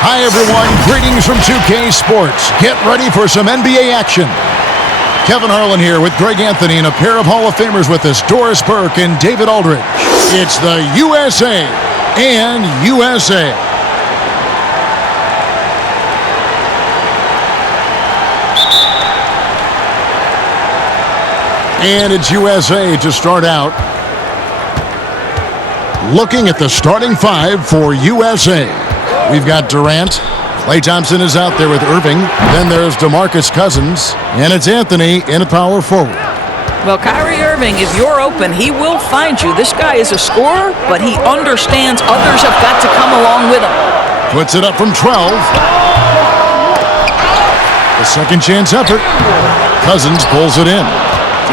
Hi, everyone. Greetings from 2K Sports. Get ready for some NBA action. Kevin Harlan here with Greg Anthony and a pair of Hall of Famers with us, Doris Burke and David Aldridge. It's the USA and USA. And it's USA to start out. Looking at the starting five for USA. We've got Durant. Klay Thompson is out there with Irving. Then there's DeMarcus Cousins. And it's Anthony in a power forward. Well, Kyrie Irving, if you're open, he will find you. This guy is a scorer, but he understands others have got to come along with him. Puts it up from 12. A second chance effort. Cousins pulls it in.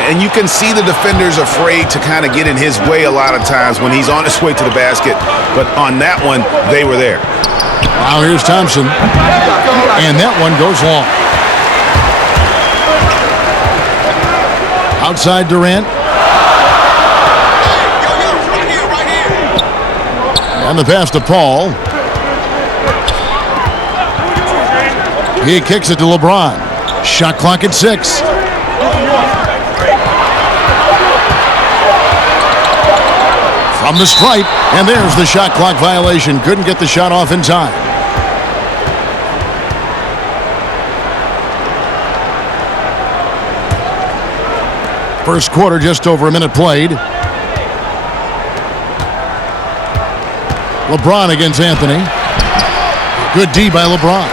And you can see the defenders afraid to kind of get in his way a lot of times when he's on his way to the basket. But on that one, they were there. Now here's Thompson. And that one goes long. Outside Durant. And the pass to Paul. He kicks it to LeBron. Shot clock at 6. From the stripe, and there's the shot clock violation. Couldn't get the shot off in time. First quarter, just over a minute played. LeBron against Anthony. Good D by LeBron.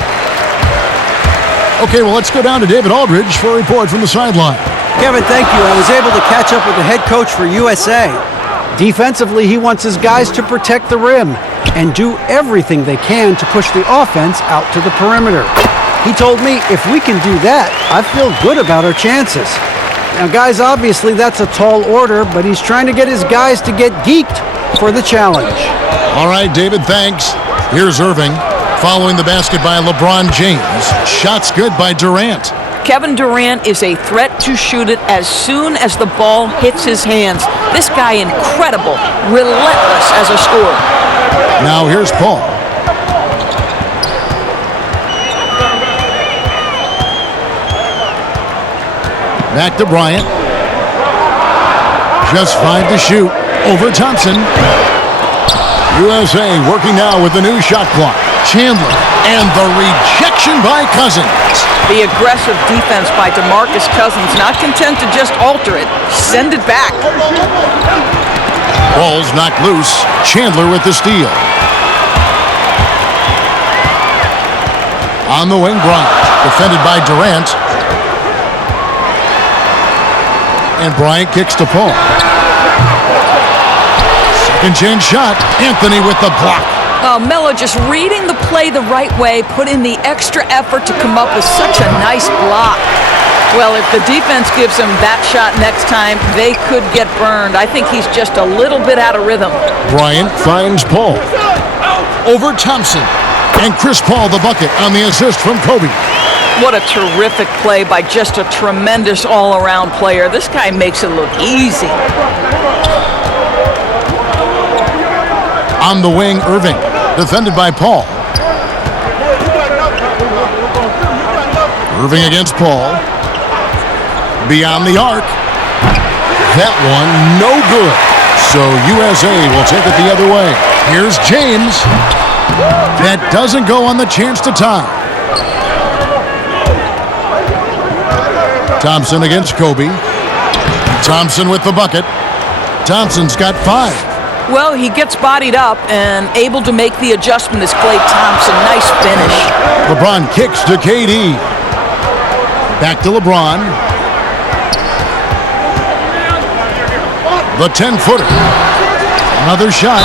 Okay, well, let's go down to David Aldridge for a report from the sideline. Kevin, thank you. I was able to catch up with the head coach for USA. Defensively, he wants his guys to protect the rim and do everything they can to push the offense out to the perimeter. He told me if we can do that, I feel good about our chances. Now, guys, obviously that's a tall order, but he's trying to get his guys to get geeked for the challenge. All right, David, thanks. Here's Irving following the basket by LeBron James. Shots good by Durant. Kevin Durant is a threat to shoot it as soon as the ball hits his hands. This guy incredible, relentless as a scorer. Now here's Paul. Back to Bryant. Just 5 to shoot. Over Thompson. USA working now with the new shot clock. Chandler. And the rejection by Cousins. The aggressive defense by DeMarcus Cousins, not content to just alter it, send it back. Ball's knocked loose. Chandler with the steal. On the wing, Bryant. Defended by Durant. And Bryant kicks to Paul. Second chance shot. Anthony with the block. Oh, Melo just reading the play the right way, put in the extra effort to come up with such a nice block. Well, if the defense gives him that shot next time, they could get burned. I think he's just a little bit out of rhythm. Bryant finds Paul. Over Thompson. And Chris Paul the bucket on the assist from Kobe. What a terrific play by just a tremendous all-around player. This guy makes it look easy. On the wing, Irving. Defended by Paul. Irving against Paul. Beyond the arc. That one, no good. So USA will take it the other way. Here's James. That doesn't go on the chance to tie. Thompson against Kobe. Thompson with the bucket. Thompson's got 5. Well, he gets bodied up and able to make the adjustment is Klay Thompson. Nice finish. LeBron kicks to KD. Back to LeBron. The 10-footer. Another shot.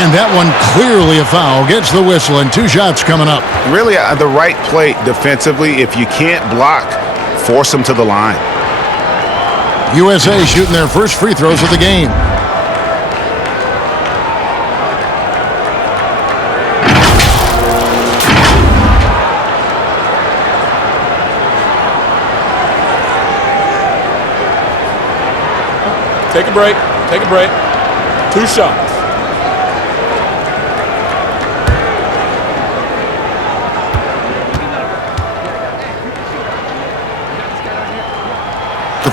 And that one clearly a foul. Gets the whistle and 2 shots coming up. Really the right play defensively. If you can't block, force them to the line. USA shooting their first free throws of the game. Take a break. Take a break. 2 shots.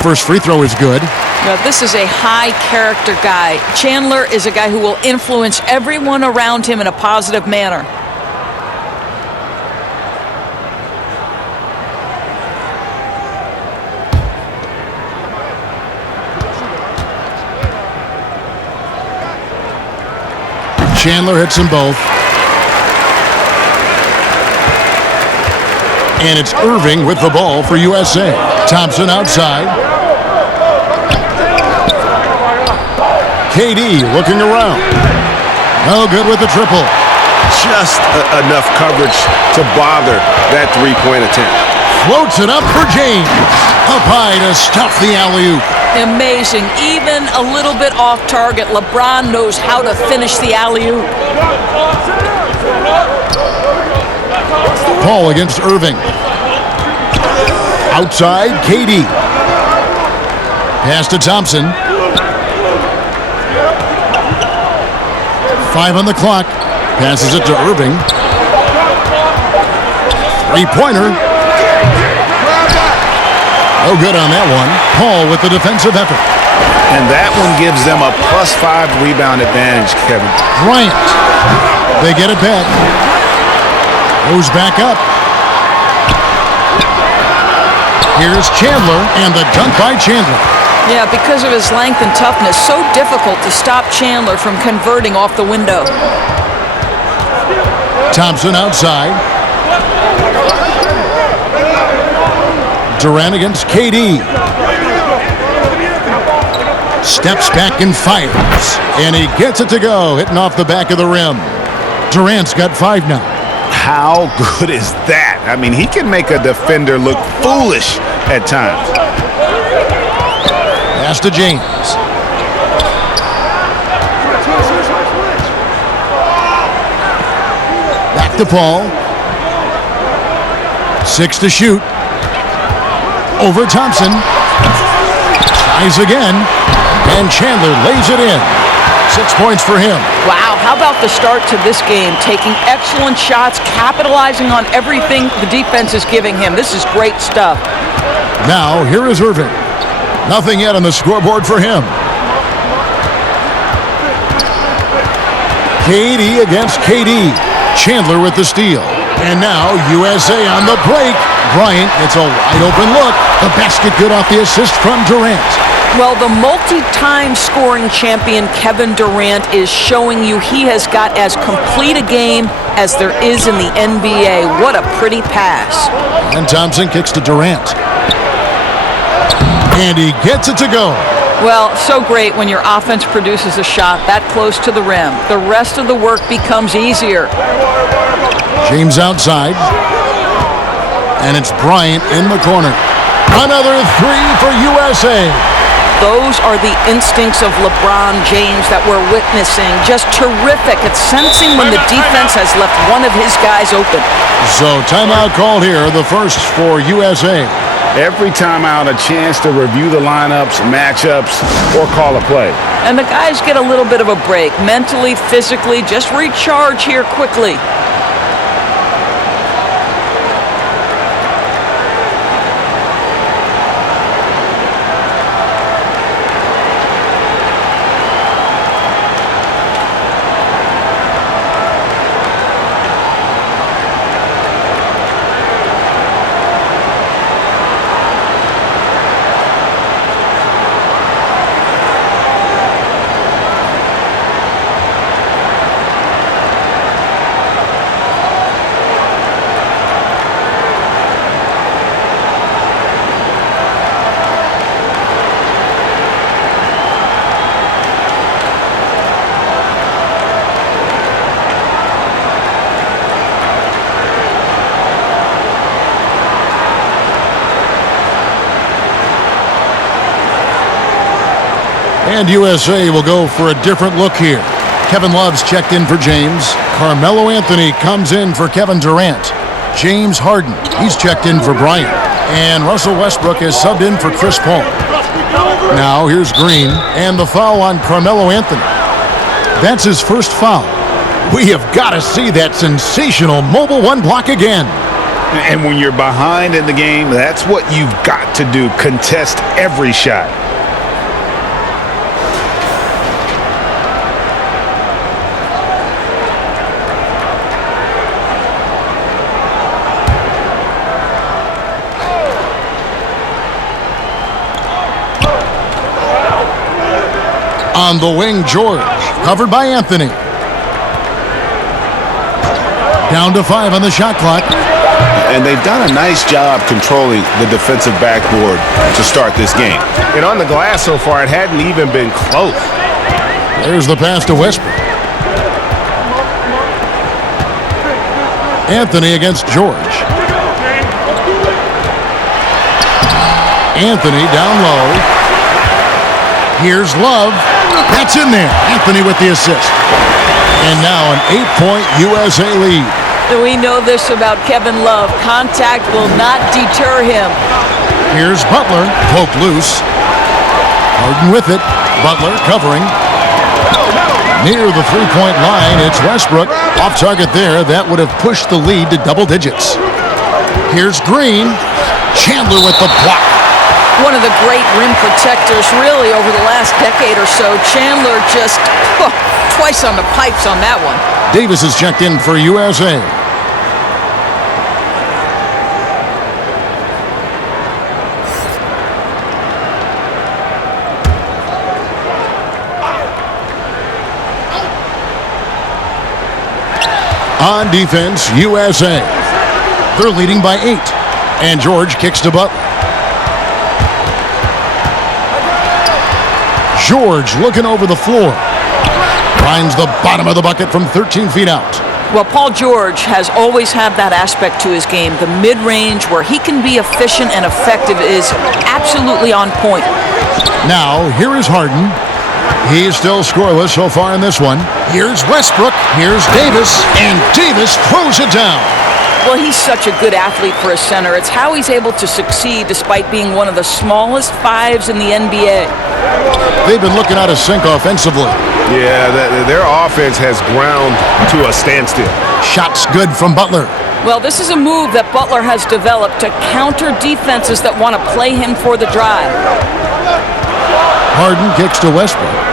first free throw is good. Now, this is a high-character guy. Chandler is a guy who will influence everyone around him in a positive manner. Chandler hits them both. And it's Irving with the ball for USA. Thompson outside. KD looking around. No good with the triple. Just enough coverage to bother that three-point attempt. Floats it up for James. Up high to stuff the alley-oop. Amazing. Even a little bit off target, LeBron knows how to finish the alley-oop. Paul against Irving. Outside, KD. Pass to Thompson. 5 on the clock. Passes it to Irving. Three-pointer. No good on that one. Paul with the defensive effort. And that one gives them a +5 rebound advantage, Kevin. Bryant. They get it back. Goes back up. Here's Chandler, and the dunk by Chandler. Yeah, because of his length and toughness, so difficult to stop Chandler from converting off the window. Thompson outside. Durant against KD. Steps back and fires. And he gets it to go, hitting off the back of the rim. Durant's got 5 now. How good is that? I mean, he can make a defender look foolish at times. Pass to James. Back to Paul. 6 to shoot. Over Thompson. Tries again. And Chandler lays it in. 6 points for him. Wow, how about the start to this game? Taking excellent shots, capitalizing on everything the defense is giving him. This is great stuff. Now, here is Irving. Nothing yet on the scoreboard for him. KD against KD. Chandler with the steal. And now, USA on the break. Bryant gets a wide-open look. The basket good off the assist from Durant. Well, the multi-time scoring champion Kevin Durant is showing you he has got as complete a game as there is in the NBA. What a pretty pass. And Thompson kicks to Durant. And he gets it to go. Well, so great when your offense produces a shot that close to the rim. The rest of the work becomes easier. James outside. And it's Bryant in the corner. Another 3 for USA. Those are the instincts of LeBron James that we're witnessing. Just terrific at sensing when the defense has left one of his guys open. So timeout called here, the first for USA. Every timeout, a chance to review the lineups, matchups, or call a play. And the guys get a little bit of a break. Mentally, physically, just recharge here quickly. And USA will go for a different look here. Kevin Love's checked in for James. Carmelo Anthony comes in for Kevin Durant. James Harden, he's checked in for Bryant. And Russell Westbrook is subbed in for Chris Paul. Now here's Green and the foul on Carmelo Anthony. That's his first foul. We have got to see that sensational mobile one block again. And when you're behind in the game, that's what you've got to do. Contest every shot. On the wing, George, covered by Anthony. Down to 5 on the shot clock. And they've done a nice job controlling the defensive backboard to start this game. And on the glass so far, it hadn't even been close. There's the pass to Westbrook. Anthony against George. Anthony down low. Here's Love. That's in there. Anthony with the assist. And now an 8-point USA lead. We know this about Kevin Love. Contact will not deter him. Here's Butler, poked loose. Harden with it. Butler covering. Near the three-point line, it's Westbrook. Off target there. That would have pushed the lead to double digits. Here's Green. Chandler with the block. One of the great rim protectors, really, over the last decade or so. Chandler just twice on the pipes on that one. Davis is checked in for USA. On defense, USA. They're leading by 8. And George kicks to Butler. George looking over the floor. Finds the bottom of the bucket from 13 feet out. Well, Paul George has always had that aspect to his game. The mid-range where he can be efficient and effective is absolutely on point. Now, here is Harden. He's still scoreless so far in this one. Here's Westbrook. Here's Davis. And Davis throws it down. Well, he's such a good athlete for a center. It's how he's able to succeed despite being one of the smallest fives in the NBA. They've been looking out of sync offensively. Yeah, their offense has ground to a standstill. Shots good from Butler. Well, this is a move that Butler has developed to counter defenses that want to play him for the drive. Harden kicks to Westbrook.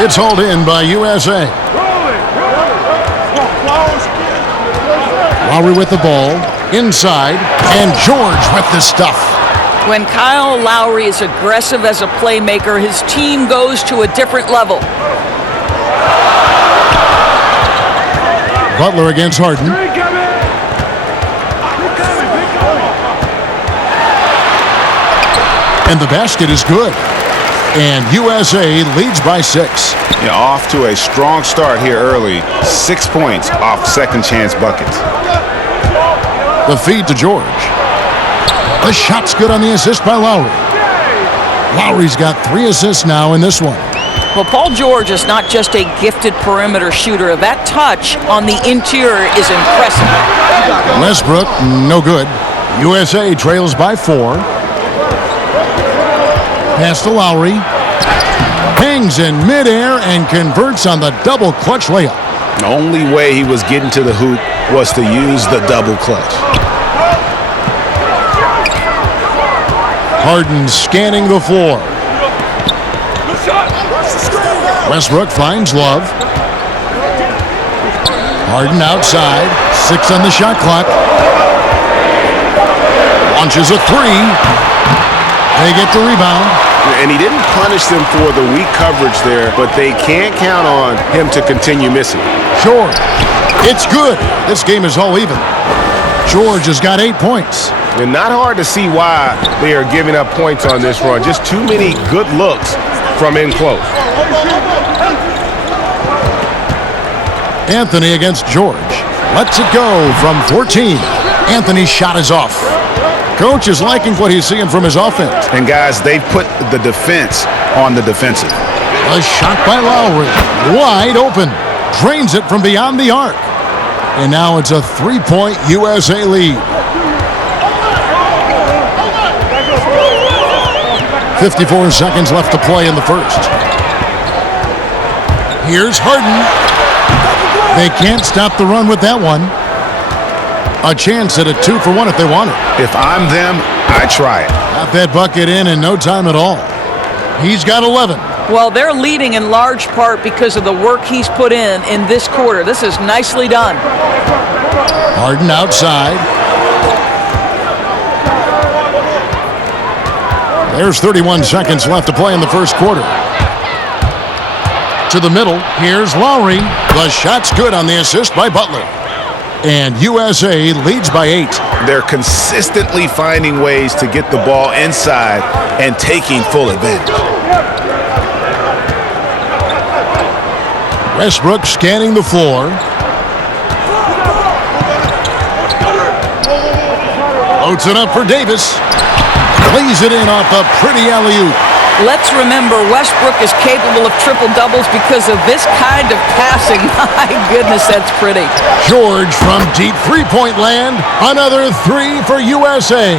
It's hauled in by USA. Lowry with the ball. Inside. And George with the stuff. When Kyle Lowry is aggressive as a playmaker, his team goes to a different level. Butler against Harden. And the basket is good. And USA leads by 6. Yeah, off to a strong start here early. 6 points off second chance buckets. The feed to George. The shot's good on the assist by Lowry. Lowry's got 3 assists now in this one. Well, Paul George is not just a gifted perimeter shooter. That touch on the interior is impressive. Westbrook, no good. USA trails by 4. Pass to Lowry. Hangs in midair and converts on the double clutch layup. The only way he was getting to the hoop was to use the double clutch. Harden scanning the floor. Westbrook finds Love. Harden outside. 6 on the shot clock. Launches a 3. They get the rebound. And he didn't punish them for the weak coverage there, but they can't count on him to continue missing. Sure. It's good. This game is all even. George has got 8 points. And not hard to see why they are giving up points on this run. Just too many good looks from in close. Anthony against George. Lets it go from 14. Anthony's shot is off. Coach is liking what he's seeing from his offense. And guys, they've put the defense on the defensive. A shot by Lowry. Wide open. Drains it from beyond the arc. And now it's a 3-point USA lead. 54 seconds left to play in the first. Here's Harden. They can't stop the run with that one. A chance at a 2-for-1 if they want it. If I'm them, I try it. Got that bucket in no time at all. He's got 11. Well, they're leading in large part because of the work he's put in this quarter. This is nicely done. Harden outside. There's 31 seconds left to play in the first quarter. To the middle, here's Lowry. The shot's good on the assist by Butler. And USA leads by 8. They're consistently finding ways to get the ball inside and taking full advantage. Westbrook scanning the floor. Loads it up for Davis. Lays it in off a pretty alley-oop. Let's remember Westbrook is capable of triple-doubles because of this kind of passing. My goodness, that's pretty. George from deep three-point land. Another 3 for USA.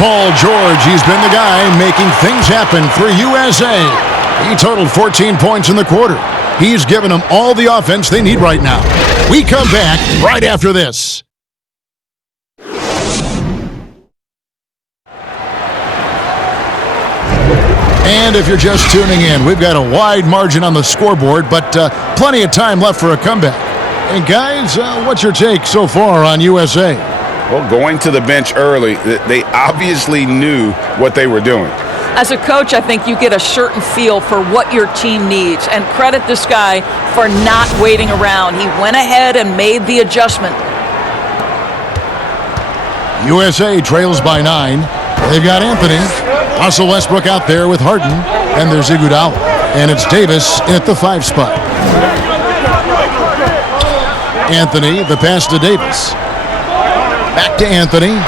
Paul George, he's been the guy making things happen for USA. He totaled 14 points in the quarter. He's given them all the offense they need right now. We come back right after this. And if you're just tuning in, we've got a wide margin on the scoreboard, but plenty of time left for a comeback. And guys, what's your take so far on USA? Well, going to the bench early, they obviously knew what they were doing. As a coach, I think you get a certain feel for what your team needs. And credit this guy for not waiting around. He went ahead and made the adjustment. USA trails by 9. They've got Anthony. Russell Westbrook out there with Harden. And there's Iguodala. And it's Davis at the 5 spot. Anthony, the pass to Davis. Back to Anthony.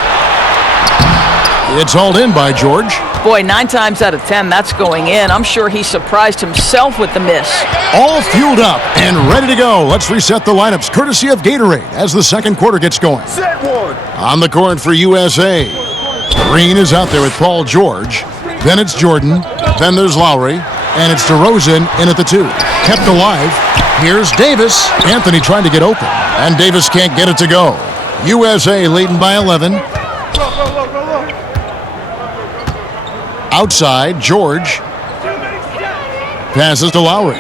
It's hauled in by George. Boy, 9 times out of 10, that's going in. I'm sure he surprised himself with the miss. All fueled up and ready to go. Let's reset the lineups, courtesy of Gatorade, as the second quarter gets going. Set one. On the court for USA. Green is out there with Paul George. Then it's Jordan. Then there's Lowry. And it's DeRozan in at the 2. Kept alive. Here's Davis. Anthony trying to get open. And Davis can't get it to go. USA leading by 11. Outside, George. Passes to Lowry.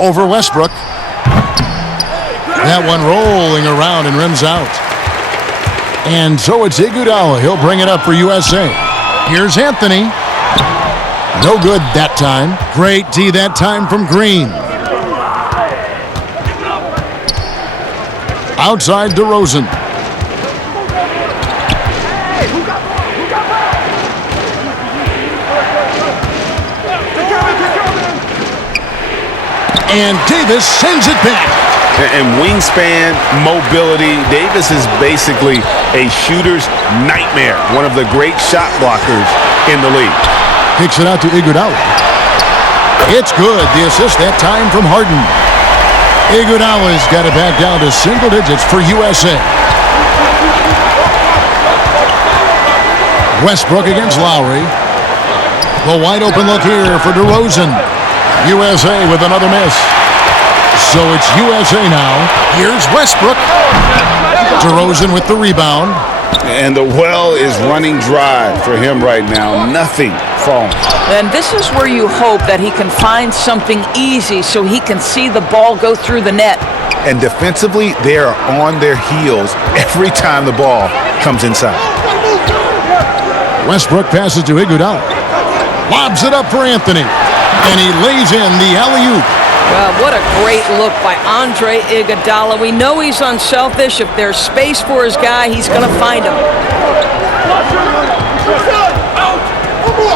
Over Westbrook. That one rolling around and rims out. And so it's Iguodala. He'll bring it up for USA. Here's Anthony. No good that time. Great D that time from Green. Outside DeRozan. And Davis sends it back. And wingspan, mobility, Davis is basically a shooter's nightmare. One of the great shot blockers in the league. Kicks it out to Iguodala. It's good. The assist that time from Harden. Iguodala's got it back down to single digits for USA. Westbrook against Lowry. The wide open look here for DeRozan. USA with another miss. So it's USA now. Here's Westbrook. DeRozan with the rebound. And the well is running dry for him right now. Nothing falling. And this is where you hope that he can find something easy so he can see the ball go through the net. And defensively, they are on their heels every time the ball comes inside. Westbrook passes to Iguodala. Lobs it up for Anthony. And he lays in the alley-oop. Well, what a great look by Andre Iguodala. We know he's unselfish. If there's space for his guy, he's going to find him.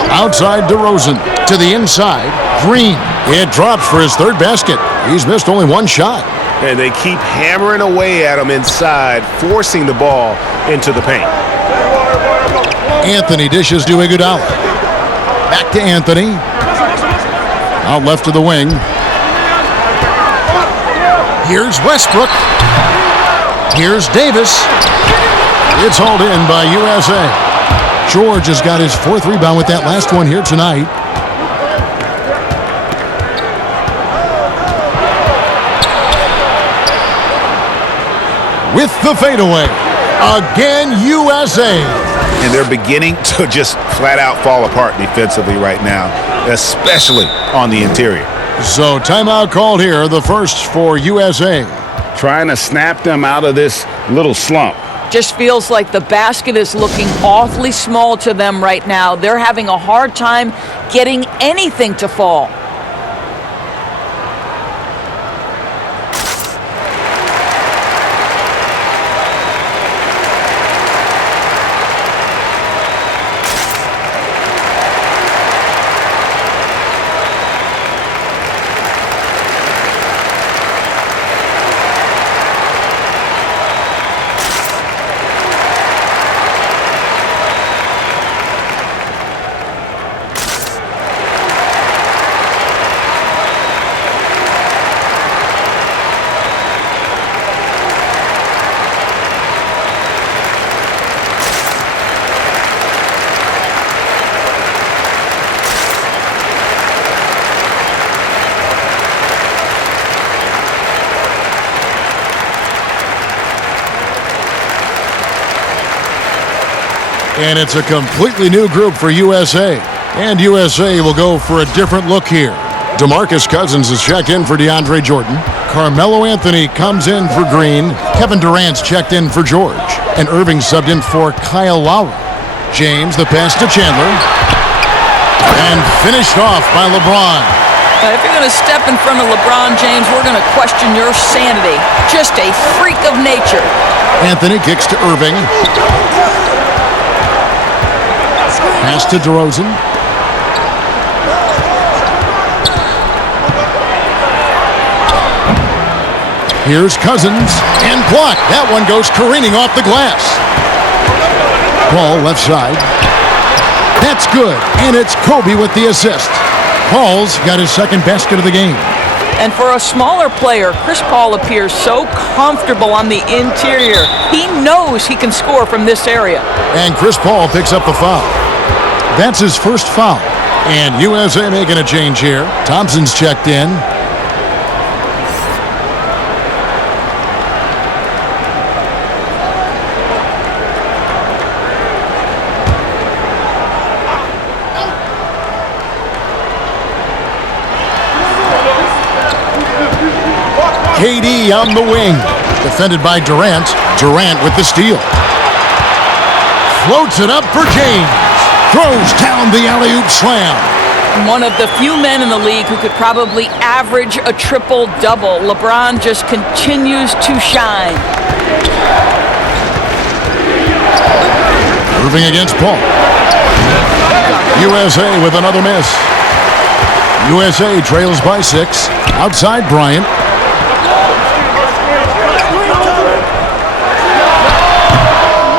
Outside DeRozan to the inside. Green. It drops for his 3rd basket. He's missed only 1 shot. And they keep hammering away at him inside, forcing the ball into the paint. Anthony dishes to Iguodala. Back to Anthony. Out left to the wing. Here's Westbrook. Here's Davis. It's hauled in by USA. George has got his 4th rebound with that last one here tonight. with the fadeaway. Again, USA. And they're beginning to just flat out fall apart defensively right now, especially on the interior. So timeout called here, the first for USA. Trying to snap them out of this little slump. Just feels like the basket is looking awfully small to them right now. They're having a hard time getting anything to fall. And it's a completely new group for USA. And USA will go for a different look here. DeMarcus Cousins is checked in for DeAndre Jordan. Carmelo Anthony comes in for Green. Kevin Durant's checked in for George. And Irving subbed in for Kyle Lowry. James, the pass to Chandler. And finished off by LeBron. If you're going to step in front of LeBron James, we're going to question your sanity. Just a freak of nature. Anthony kicks to Irving. Pass to DeRozan. Here's Cousins, and blocked. That one goes careening off the glass. Paul left side. That's good, and it's Kobe with the assist. Paul's got his second basket of the game. And for a smaller player, Chris Paul appears so comfortable on the interior. He knows he can score from this area. And Chris Paul picks up the foul. That's his first foul. And USA making a change here. Thompson's checked in. KD on the wing. Defended by Durant. Durant with the steal. Floats it up for James. Throws down the alley-oop slam. One of the few men in the league who could probably average a triple-double. LeBron just continues to shine. Irving against Paul. USA with another miss. USA trails by 6. Outside Bryant.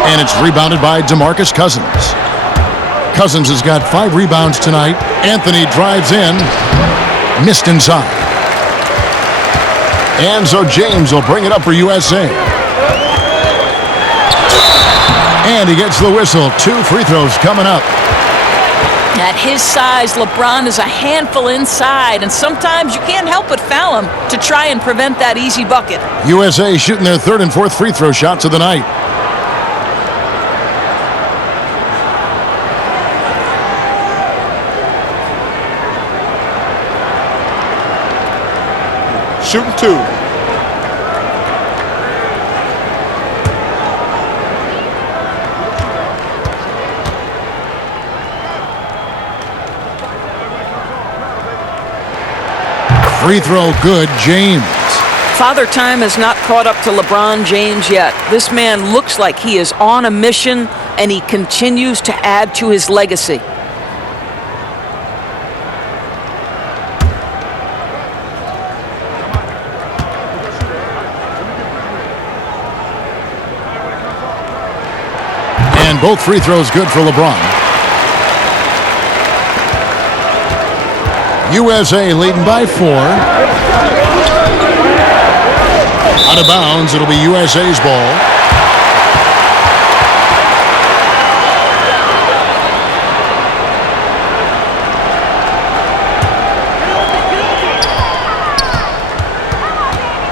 And it's rebounded by DeMarcus Cousins. Cousins has got 5 rebounds tonight. Anthony drives in. Missed inside. And so James will bring it up for USA. And he gets the whistle. 2 free throws coming up. At his size, LeBron is a handful inside, and sometimes you can't help but foul him to try and prevent that easy bucket. USA shooting their 3rd and 4th free throw shots of the night. Shooting 2. Free throw good, James. Father Time has not caught up to LeBron James yet. This man looks like he is on a mission, and he continues to add to his legacy. And both free throws good for LeBron. USA leading by 4. Out of bounds, it'll be USA's ball.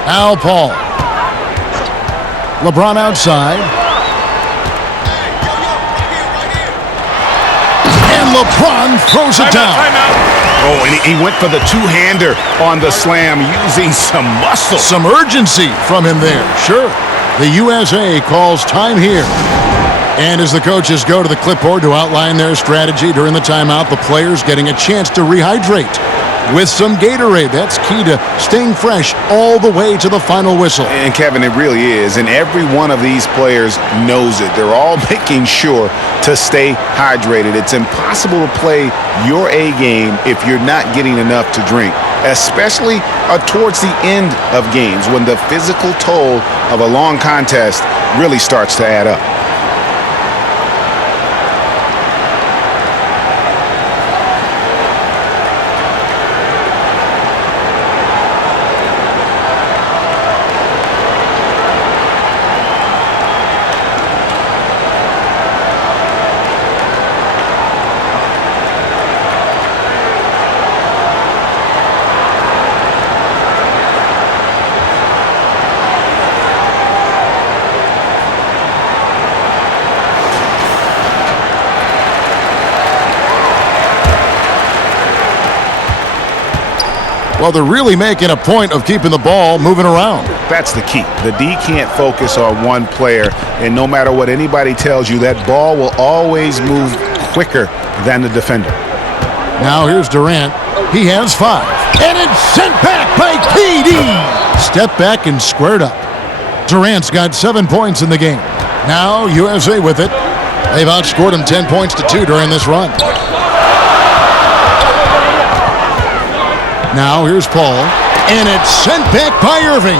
Al Paul. LeBron outside. And LeBron throws it down. Oh, and he went for the two-hander on the slam using some muscle. Some urgency from him there. Sure. The USA calls time here. And as the coaches go to the clipboard to outline their strategy during the timeout, the players getting a chance to rehydrate with some Gatorade. That's key to staying fresh all the way to the final whistle. And Kevin, it really is. And every one of these players knows it. They're all making sure to stay hydrated. It's impossible to play your A game if you're not getting enough to drink, especially towards the end of games when the physical toll of a long contest really starts to add up. Well, they're really making a point of keeping the ball moving around. That's the key. The D can't focus on one player, and no matter what anybody tells you, that ball will always move quicker than the defender. Now here's Durant. He has 5. And it's sent back by KD. Step back and squared up. Durant's got 7 points in the game. Now USA with it. They've outscored him 10 points to 2 during this run. Now here's Paul, and it's sent back by Irving.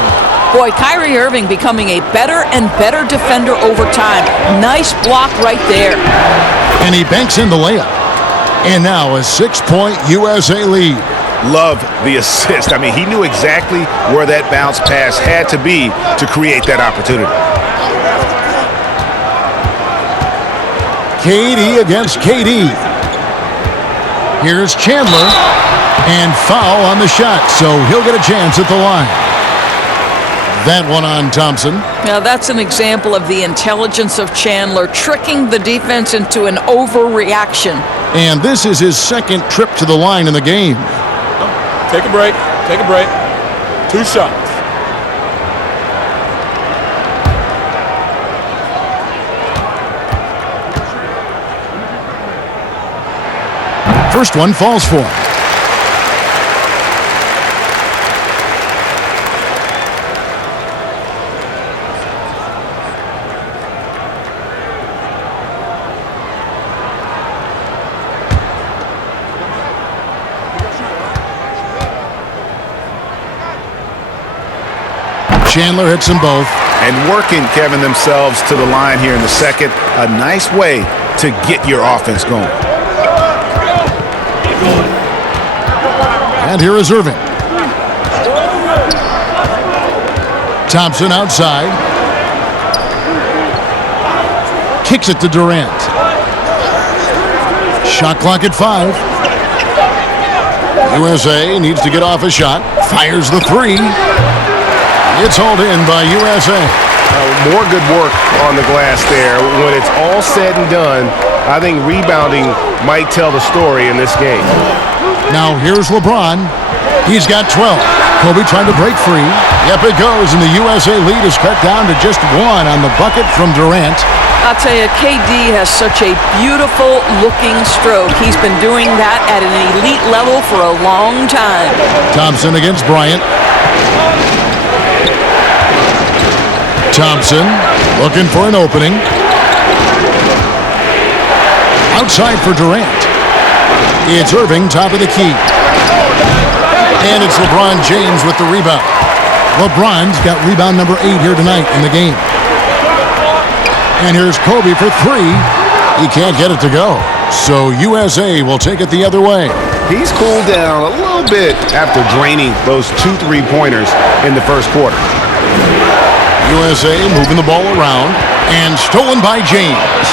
Boy, Kyrie Irving becoming a better and better defender over time. Nice block right there. And he banks in the layup. And now a 6-point USA lead. Love the assist. I mean, he knew exactly where that bounce pass had to be to create that opportunity. KD against KD. Here's Chandler. And foul on the shot, so he'll get a chance at the line. That one on Thompson. Now that's an example of the intelligence of Chandler, tricking the defense into an overreaction. And this is his second trip to the line in the game. Take a break. Take a break. 2 shots. First one falls for him. Chandler hits them both. And working, Kevin, themselves to the line here in the second. A nice way to get your offense going. And here is Irving. Thompson outside. Kicks it to Durant. Shot clock at 5. USA needs to get off a shot. Fires the 3. It's hauled in by USA. More good work on the glass there. When it's all said and done, I think rebounding might tell the story in this game. Now here's LeBron. He's got 12. Kobe trying to break free. Yep, it goes, and the USA lead is cut down to just 1 on the bucket from Durant. I'll tell you, KD has such a beautiful-looking stroke. He's been doing that at an elite level for a long time. Thompson against Bryant. Thompson looking for an opening. Outside for Durant. It's Irving, top of the key. And it's LeBron James with the rebound. LeBron's got rebound number 8 here tonight in the game. And here's Kobe for 3. He can't get it to go. So USA will take it the other way. He's cooled down a little bit after draining those 2 3-pointers in the first quarter. USA moving the ball around and stolen by James.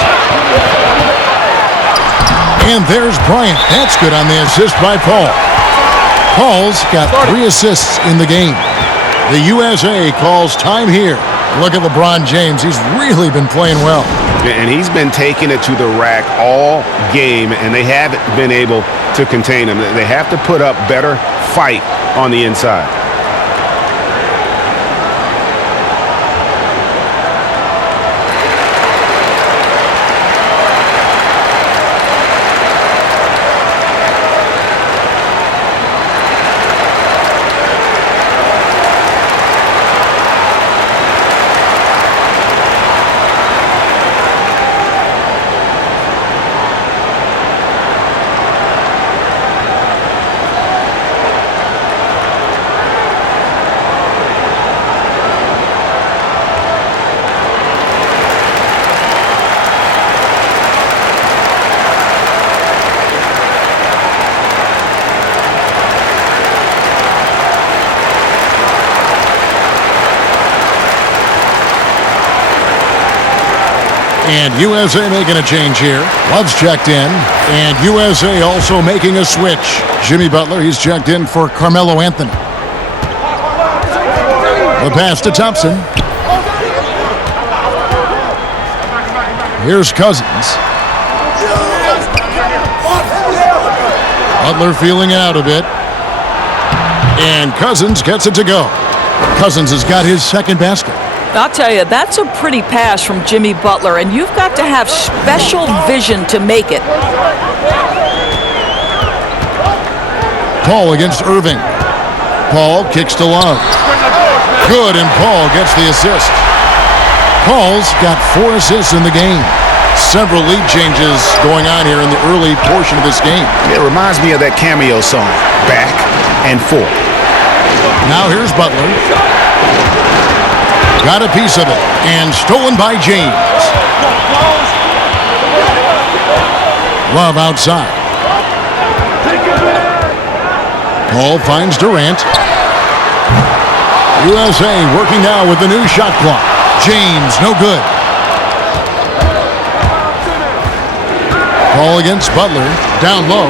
And there's Bryant. That's good on the assist by Paul. Paul's got 3 assists in the game. The USA calls time here. Look at LeBron James. He's really been playing well. And he's been taking it to the rack all game, and they haven't been able to contain him. They have to put up better fight on the inside. And USA making a change here. Love's checked in. And USA also making a switch. Jimmy Butler, he's checked in for Carmelo Anthony. The pass to Thompson. Here's Cousins. Butler feeling it out a bit. And Cousins gets it to go. Cousins has got his second basket. I'll tell you, that's a pretty pass from Jimmy Butler, and you've got to have special vision to make it. Paul against Irving. Paul kicks to Love. Good, and Paul gets the assist. Paul's got 4 assists in the game. Several lead changes going on here in the early portion of this game. It reminds me of that cameo song, Back and Forth. Now here's Butler. Got a piece of it, and stolen by James. Love outside. Paul finds Durant. USA working now with the new shot clock. James, no good. Paul against Butler, down low.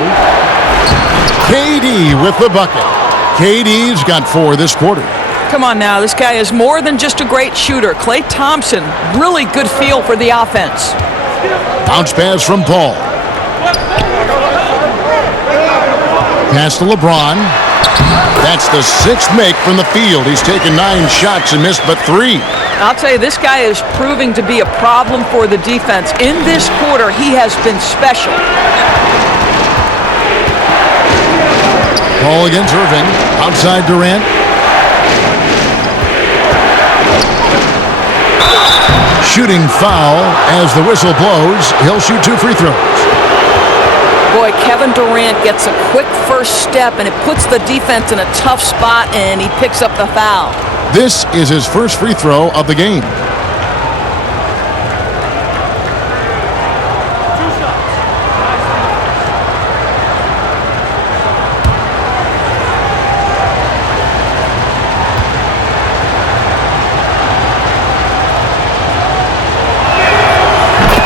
KD with the bucket. KD's got 4 this quarter. Come on now, this guy is more than just a great shooter. Klay Thompson, really good feel for the offense. Bounce pass from Paul. Pass to LeBron. That's the 6th make from the field. He's taken 9 shots and missed but 3. I'll tell you, this guy is proving to be a problem for the defense. In this quarter, he has been special. Paul against Irving. Outside Durant. Shooting foul as the whistle blows. He'll shoot 2 free throws. Boy, Kevin Durant gets a quick first step, and it puts the defense in a tough spot, and he picks up the foul. This is his first free throw of the game.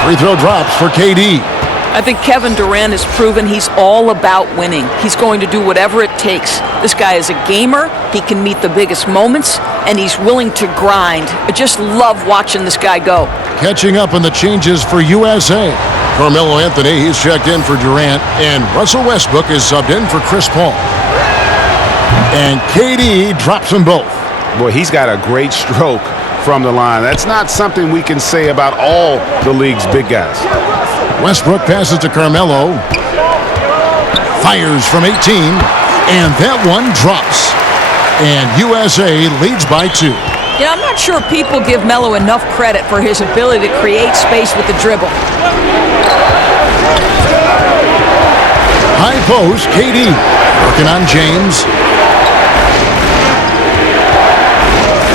Free throw drops for KD. I think Kevin Durant has proven he's all about winning. He's going to do whatever it takes. This guy is a gamer. He can meet the biggest moments, and he's willing to grind. I just love watching this guy go. Catching up on the changes for USA. Carmelo Anthony, he's checked in for Durant, and Russell Westbrook is subbed in for Chris Paul. And KD drops them both. Boy, he's got a great stroke from the line. That's not something we can say about all the league's big guys. Westbrook passes to Carmelo. Fires from 18. And that one drops. And USA leads by 2. You know, I'm not sure people give Melo enough credit for his ability to create space with the dribble. High post, KD. Working on James.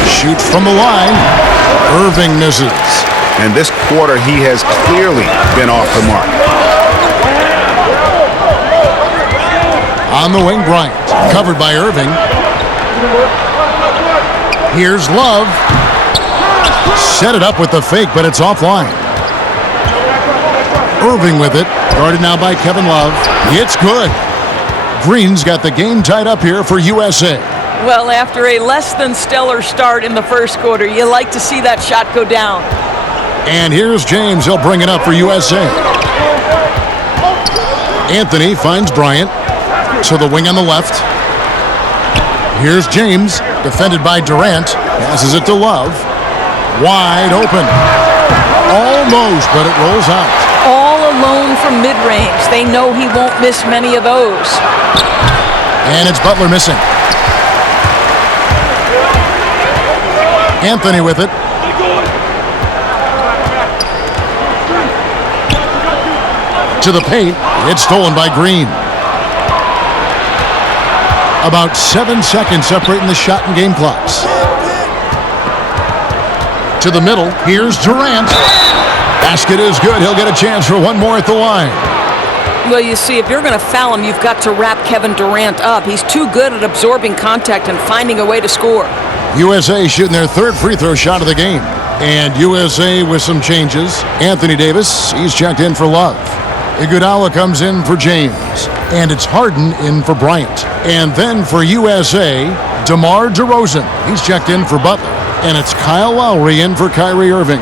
Shoots from the line. Irving misses. And this quarter, he has clearly been off the mark. On the wing, Bryant. Covered by Irving. Here's Love. Set it up with the fake, but it's offline. Irving with it. Guarded now by Kevin Love. It's good. Green's got the game tied up here for USA. Well, after a less than stellar start in the first quarter, you like to see that shot go down. And here's James. He'll bring it up for USA. Anthony finds Bryant to the wing on the left. Here's James, defended by Durant. Passes it to Love. Wide open. Almost, but it rolls out. All alone from mid-range. They know he won't miss many of those. And it's Butler missing. Anthony with it. To the paint. It's stolen by Green. About 7 seconds separating the shot and game clocks. To the middle. Here's Durant. Basket is good. He'll get a chance for one more at the line. Well, you see, if you're going to foul him, you've got to wrap Kevin Durant up. He's too good at absorbing contact and finding a way to score. USA shooting their third free throw shot of the game. And USA with some changes. Anthony Davis, he's checked in for Love. Iguodala comes in for James. And it's Harden in for Bryant. And then for USA, DeMar DeRozan. He's checked in for Butler. And it's Kyle Lowry in for Kyrie Irving.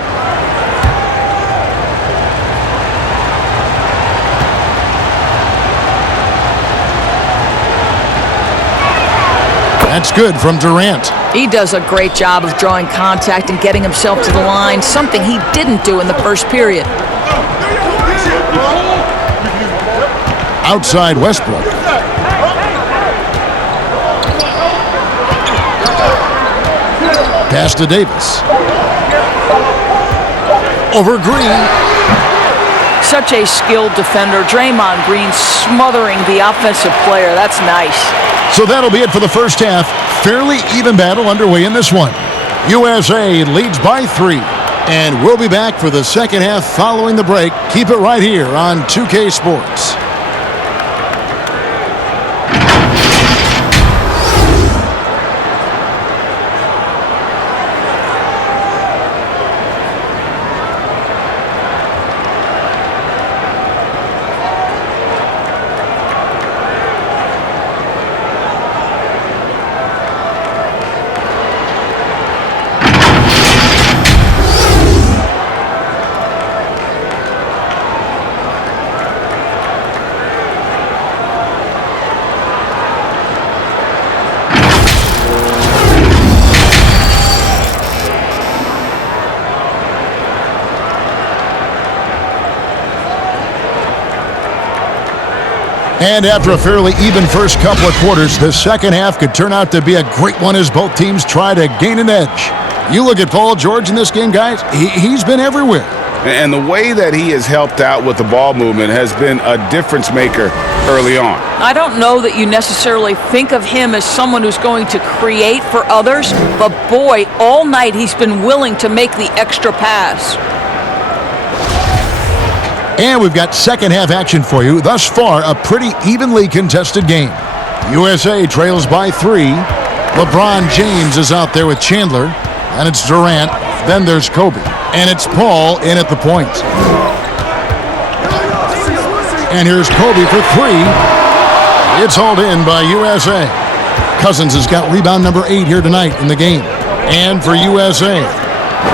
That's good from Durant. He does a great job of drawing contact and getting himself to the line, something he didn't do in the first period. Outside Westbrook. Pass to Davis. Over Green. Such a skilled defender. Draymond Green smothering the offensive player. That's nice. So that'll be it for the first half. Fairly even battle underway in this one. USA leads by 3. And we'll be back for the second half following the break. Keep it right here on 2K Sports. And after a fairly even first couple of quarters, the second half could turn out to be a great one as both teams try to gain an edge. You look at Paul George in this game, guys, he's been everywhere. And the way that he has helped out with the ball movement has been a difference maker early on. I don't know that you necessarily think of him as someone who's going to create for others, but boy, all night he's been willing to make the extra pass. And we've got second half action for you. Thus far, a pretty evenly contested game. USA trails by 3. LeBron James is out there with Chandler. And it's Durant. Then there's Kobe. And it's Paul in at the point. And here's Kobe for 3. It's hauled in by USA. Cousins has got rebound number 8 here tonight in the game. And for USA,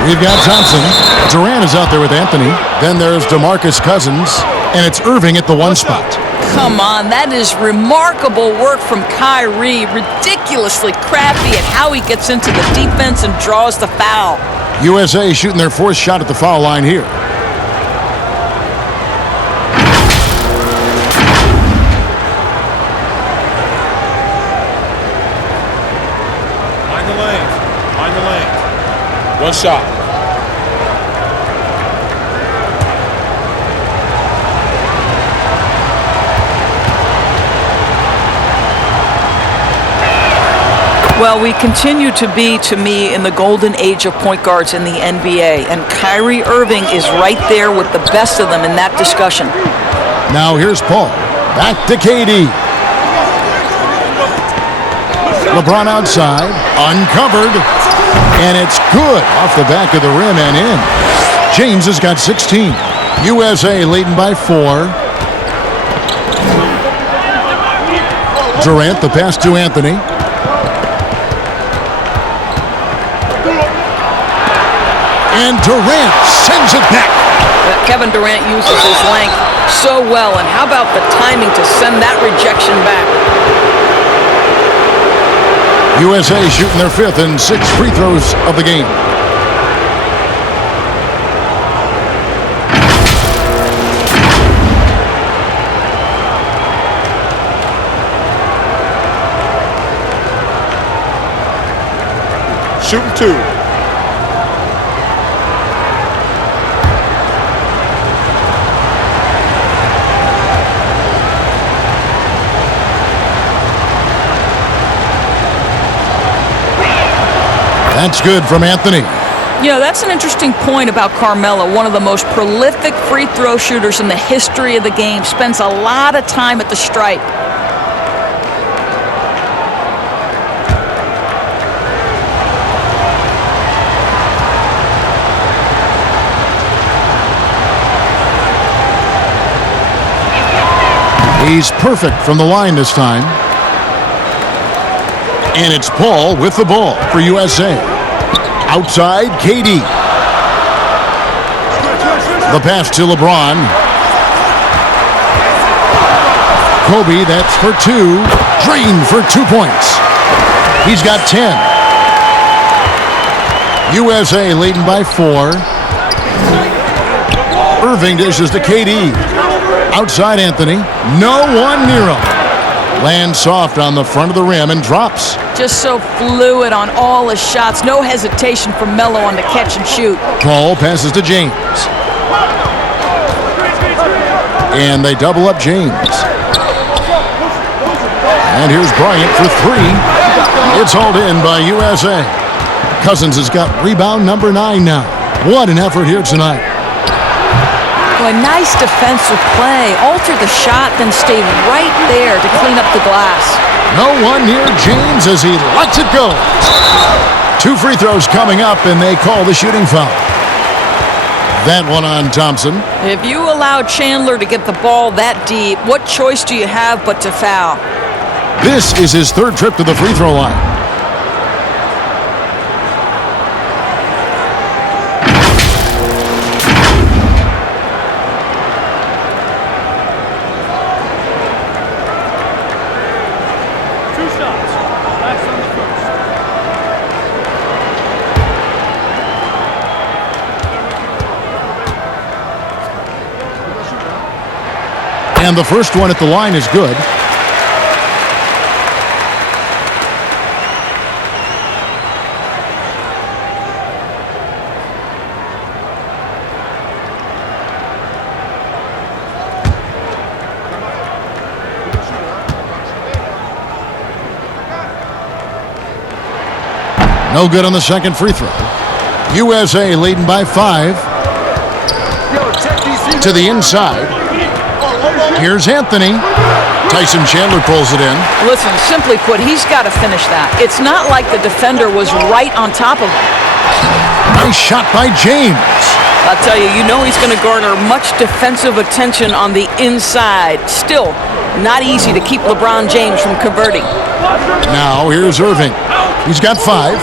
we've got Thompson. Durant is out there with Anthony. Then there's DeMarcus Cousins. And it's Irving at the 1 spot. Come on, that is remarkable work from Kyrie. Ridiculously crafty at how he gets into the defense and draws the foul. USA shooting their 4th shot at the foul line here. Mind the lanes. Mind the lanes. 1 shot. Well, we continue to be, to me, in the golden age of point guards in the NBA, and Kyrie Irving is right there with the best of them in that discussion. Now here's Paul. Back to KD. LeBron outside, uncovered, and it's good off the back of the rim and in. James has got 16. USA leading by 4. Durant, the pass to Anthony. And Durant sends it back. Kevin Durant uses his length so well, and how about the timing to send that rejection back? USA shooting their 5th and 6th free throws of the game. Shooting 2. That's good from Anthony. You know, that's an interesting point about Carmelo, one of the most prolific free throw shooters in the history of the game. Spends a lot of time at the stripe. He's perfect from the line this time. And it's Paul with the ball for USA. Outside, KD. The pass to LeBron. Kobe, that's for 2. Drained for 2 points. He's got 10. USA leading by 4. Irving dishes to KD. Outside Anthony. No one near him. Lands soft on the front of the rim and drops. Just so fluid on all his shots. No hesitation from Melo on the catch and shoot. Paul passes to James. And they double up James. And here's Bryant for 3. It's hauled in by USA. Cousins has got rebound number 9 now. What an effort here tonight. Well, a nice defensive play. Alter the shot, then stay right there to clean up the glass. No one near James as he lets it go. 2 free throws coming up, and they call the shooting foul. That one on Thompson. If you allow Chandler to get the ball that deep, what choice do you have but to foul? This is his 3rd trip to the free throw line. And the first one at the line is good. No good on the second free throw. USA leading by 5. To the inside. Here's Anthony. Tyson Chandler pulls it in. Listen, simply put, he's got to finish that. It's not like the defender was right on top of him. Nice shot by James. I'll tell you, you know he's going to garner much defensive attention on the inside. Still, not easy to keep LeBron James from converting. Now here's Irving. He's got 5.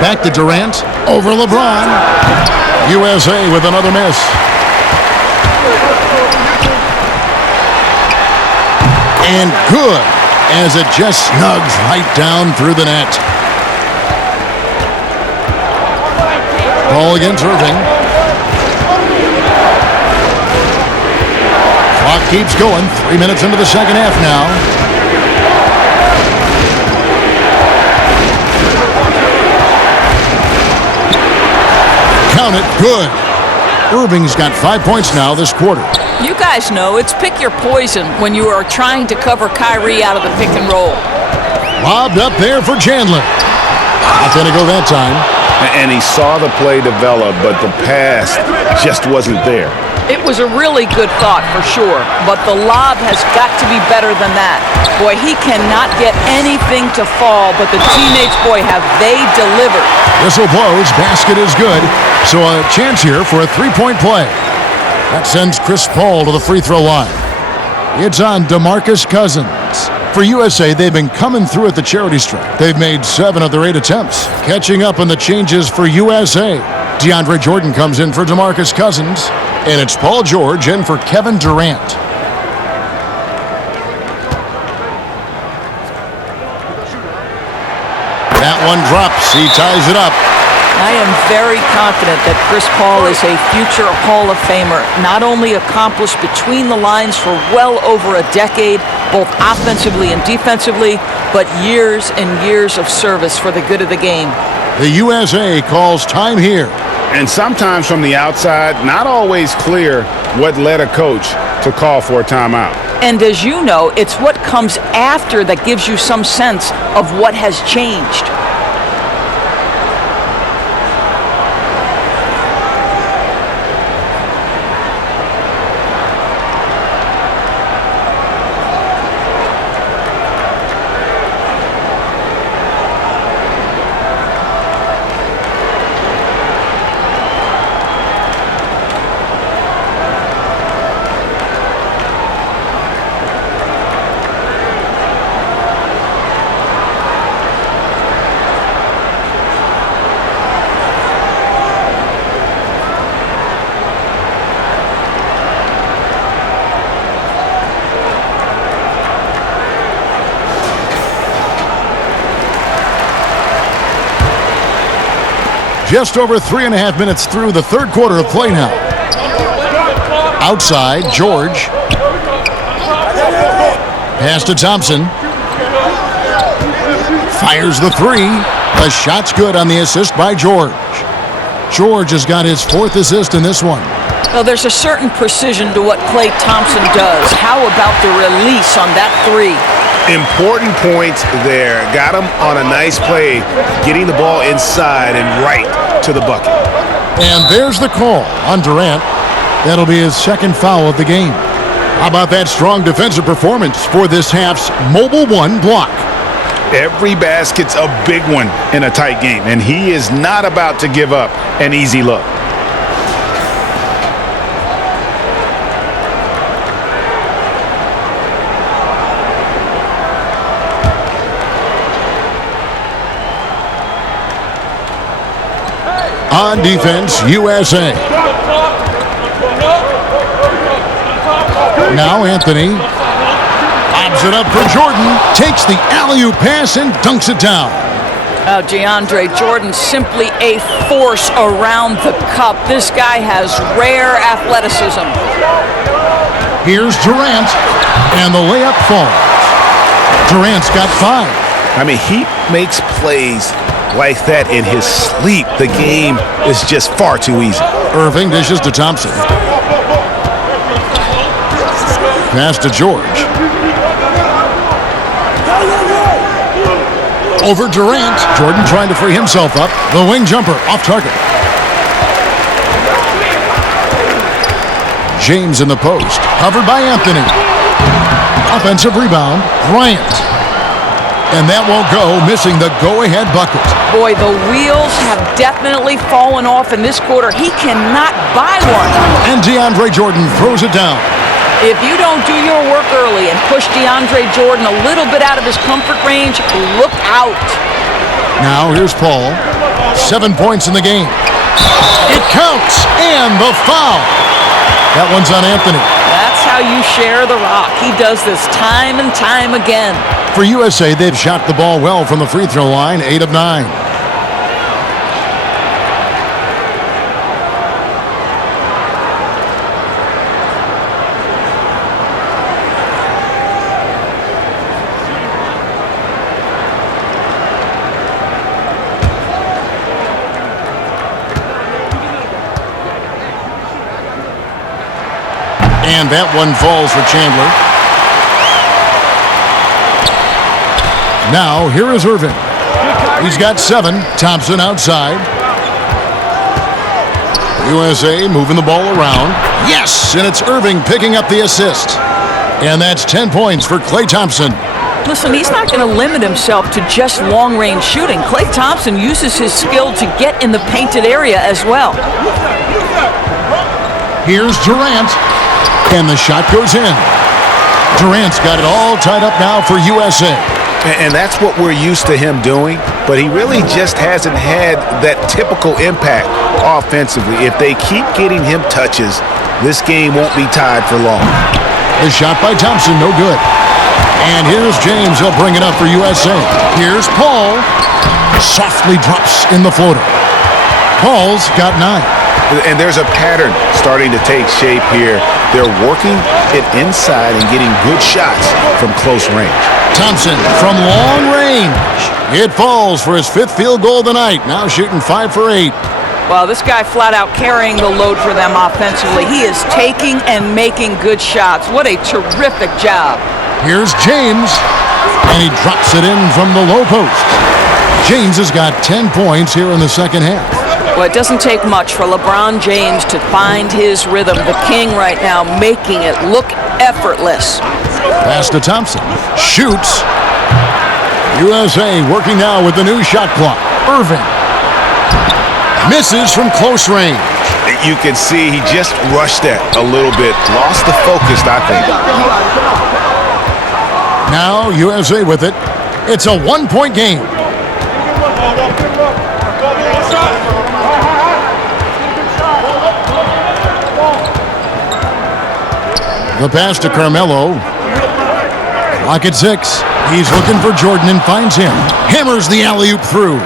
Back to Durant. Over LeBron. USA with another miss. And good, as it just snugs right down through the net. Ball against Irving. Clock keeps going. 3 minutes into the second half now. Count it. Good. Irving's got 5 points now this quarter. You guys know it's pick your poison when you are trying to cover Kyrie out of the pick and roll. Lobbed up there for Chandler. Not going to go that time. And he saw the play develop, but the pass just wasn't there. It was a really good thought for sure, but the lob has got to be better than that. Boy, he cannot get anything to fall, but the teammates, boy, have they delivered. Whistle blows, basket is good, so a chance here for a 3-point play. That sends Chris Paul to the free throw line. It's on DeMarcus Cousins. For USA, they've been coming through at the charity stripe. They've made 7 of their 8 attempts. Catching up on the changes for USA. DeAndre Jordan comes in for DeMarcus Cousins. And it's Paul George in for Kevin Durant. That one drops. He ties it up. I am very confident that Chris Paul is a future Hall of Famer. Not only accomplished between the lines for well over a decade, both offensively and defensively, but years and years of service for the good of the game. The USA calls time here. And sometimes from the outside, not always clear what led a coach to call for a timeout. And as you know, it's what comes after that gives you some sense of what has changed. Just over 3.5 minutes through the third quarter of play now. Outside, George. Pass to Thompson. Fires the 3. The shot's good on the assist by George. George has got his 4th assist in this one. Well, there's a certain precision to what Klay Thompson does. How about the release on that 3? Important points there. Got him on a nice play, getting the ball inside and right to the bucket. And there's the call on Durant. That'll be his 2nd foul of the game. How about that strong defensive performance for this half's mobile 1 block? Every basket's a big one in a tight game, and he is not about to give up an easy look. On defense, USA. Now Anthony lobs it up for Jordan, takes the alley-oop pass and dunks it down. DeAndre Jordan, simply a force around the cup. This guy has rare athleticism. Here's Durant, and the layup falls. Durant's got 5. I mean, he makes plays like that in his sleep. The game is just far too easy. Irving dishes to Thompson. Pass to George. Over Durant. Jordan trying to free himself up. The wing jumper off target. James in the post. Covered by Anthony. Offensive rebound. Bryant. And that won't go, missing the go-ahead bucket. Boy, the wheels have definitely fallen off in this quarter. He cannot buy one. And DeAndre Jordan throws it down. If you don't do your work early and push DeAndre Jordan a little bit out of his comfort range, look out. Now here's Paul. 7 points in the game. It counts, and the foul. That one's on Anthony. That's how you share the rock. He does this time and time again. For USA, they've shot the ball well from the free throw line, 8 of 9. And that one falls for Chandler. Now, here is Irving. He's got 7. Thompson outside. USA moving the ball around. Yes, and it's Irving picking up the assist. And that's 10 points for Klay Thompson. Listen, he's not going to limit himself to just long-range shooting. Klay Thompson uses his skill to get in the painted area as well. Here's Durant. And the shot goes in. Durant's got it all tied up now for USA. And that's what we're used to him doing, but he really just hasn't had that typical impact offensively. If they keep getting him touches, this game won't be tied for long. The shot by Thompson, no good. And here's James. He'll bring it up for USA. Here's Paul. Softly drops in the floater. Paul's got 9. And there's a pattern starting to take shape here. They're working it inside and getting good shots from close range. Thompson from long range. It falls for his 5th field goal of the night. Now shooting 5 for 8. Well, this guy flat out carrying the load for them offensively. He is taking and making good shots. What a terrific job. Here's James. And he drops it in from the low post. James has got 10 points here in the second half. Well, it doesn't take much for LeBron James to find his rhythm. The king right now making it look effortless. Pass to Thompson. Shoots. USA working now with the new shot clock. Irving. Misses from close range. You can see he just rushed that a little bit. Lost the focus, I think. Now USA with it. It's a 1-point game. The pass to Carmelo. Clock at 6. He's looking for Jordan and finds him. Hammers the alley-oop through.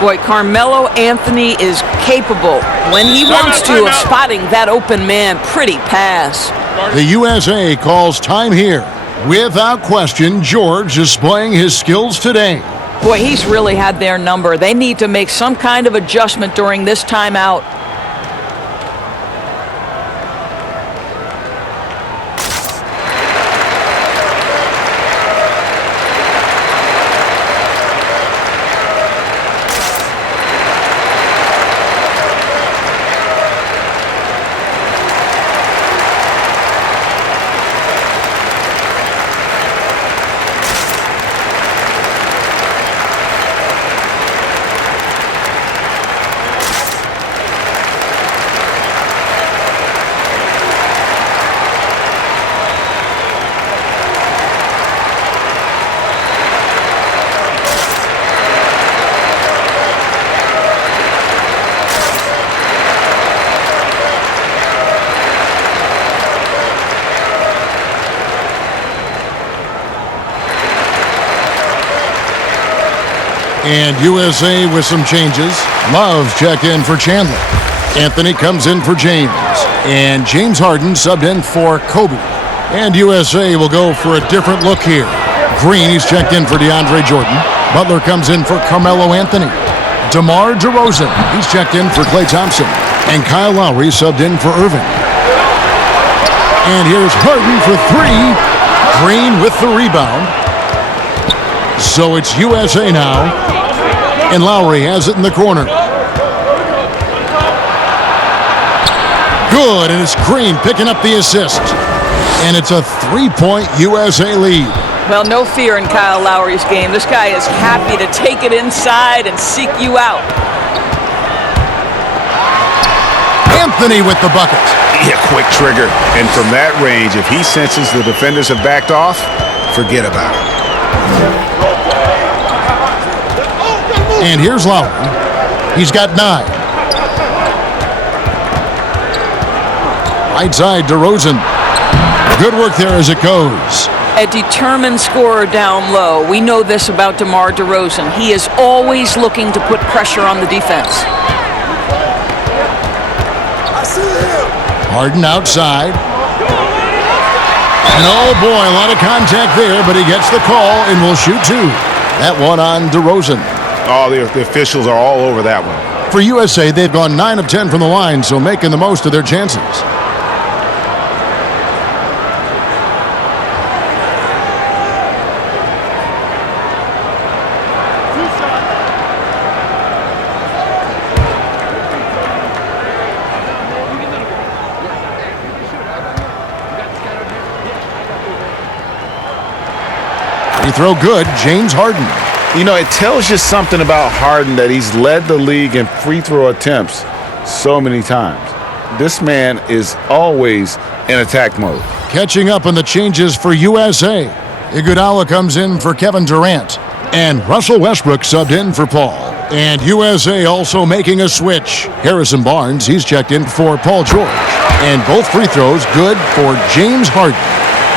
Boy, Carmelo Anthony is capable, when he wants to, of spotting that open man. Pretty pass. The USA calls time here. Without question, George displaying his skills today. Boy, he's really had their number. They need to make some kind of adjustment during this timeout. And USA with some changes. Love's checked in for Chandler. Anthony comes in for James. And James Harden subbed in for Kobe. And USA will go for a different look here. Green, he's checked in for DeAndre Jordan. Butler comes in for Carmelo Anthony. DeMar DeRozan, he's checked in for Klay Thompson. And Kyle Lowry subbed in for Irving. And here's Harden for 3. Green with the rebound. So it's USA now. And Lowry has it in the corner. Good, and it's Green picking up the assist. And it's a 3-point USA lead. Well, no fear in Kyle Lowry's game. This guy is happy to take it inside and seek you out. Anthony with the bucket. Yeah, quick trigger. And from that range, if he senses the defenders have backed off, forget about it. And here's Lowry. He's got 9. Right side, DeRozan. Good work there as it goes. A determined scorer down low. We know this about DeMar DeRozan. He is always looking to put pressure on the defense. Harden outside. And oh boy, a lot of contact there, but he gets the call and will shoot 2. That one on DeRozan. Oh, the officials are all over that one. For USA, they've gone 9 of 10 from the line, so making the most of their chances. Free throw good, James Harden. You know, it tells you something about Harden that he's led the league in free throw attempts so many times. This man is always in attack mode. Catching up on the changes for USA. Iguodala comes in for Kevin Durant. And Russell Westbrook subbed in for Paul. And USA also making a switch. Harrison Barnes, he's checked in for Paul George. And both free throws good for James Harden.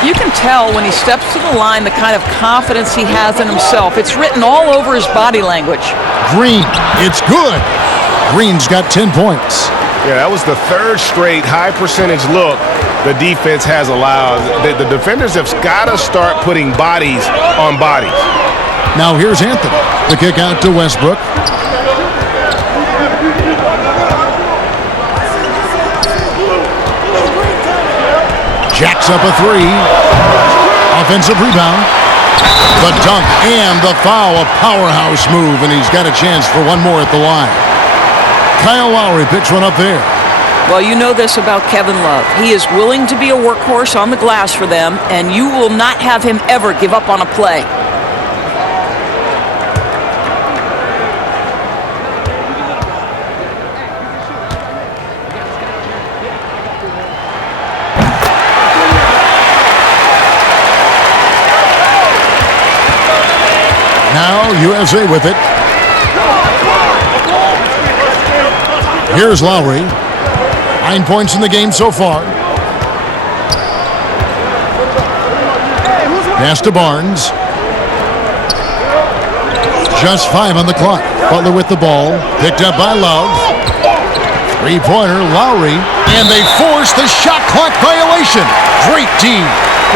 You can tell when he steps to the line the kind of confidence he has in himself. It's written all over his body language. Green, it's good. Green's got 10 points. Yeah, that was the third straight high percentage look the defense has allowed. The defenders have got to start putting bodies on bodies. Now here's Anthony. The kick out to Westbrook. Jacks up a three. Offensive rebound. The dunk and the foul. A powerhouse move, and he's got a chance for one more at the line. Kyle Lowry picks one up there. Well, you know this about Kevin Love. He is willing to be a workhorse on the glass for them, and you will not have him ever give up on a play. Now USA with it. Here's Lowry. 9 points in the game so far. Pass to Barnes. Just 5 on the clock. Butler with the ball. Picked up by Love. Three-pointer, Lowry. And they force the shot clock violation. Great team.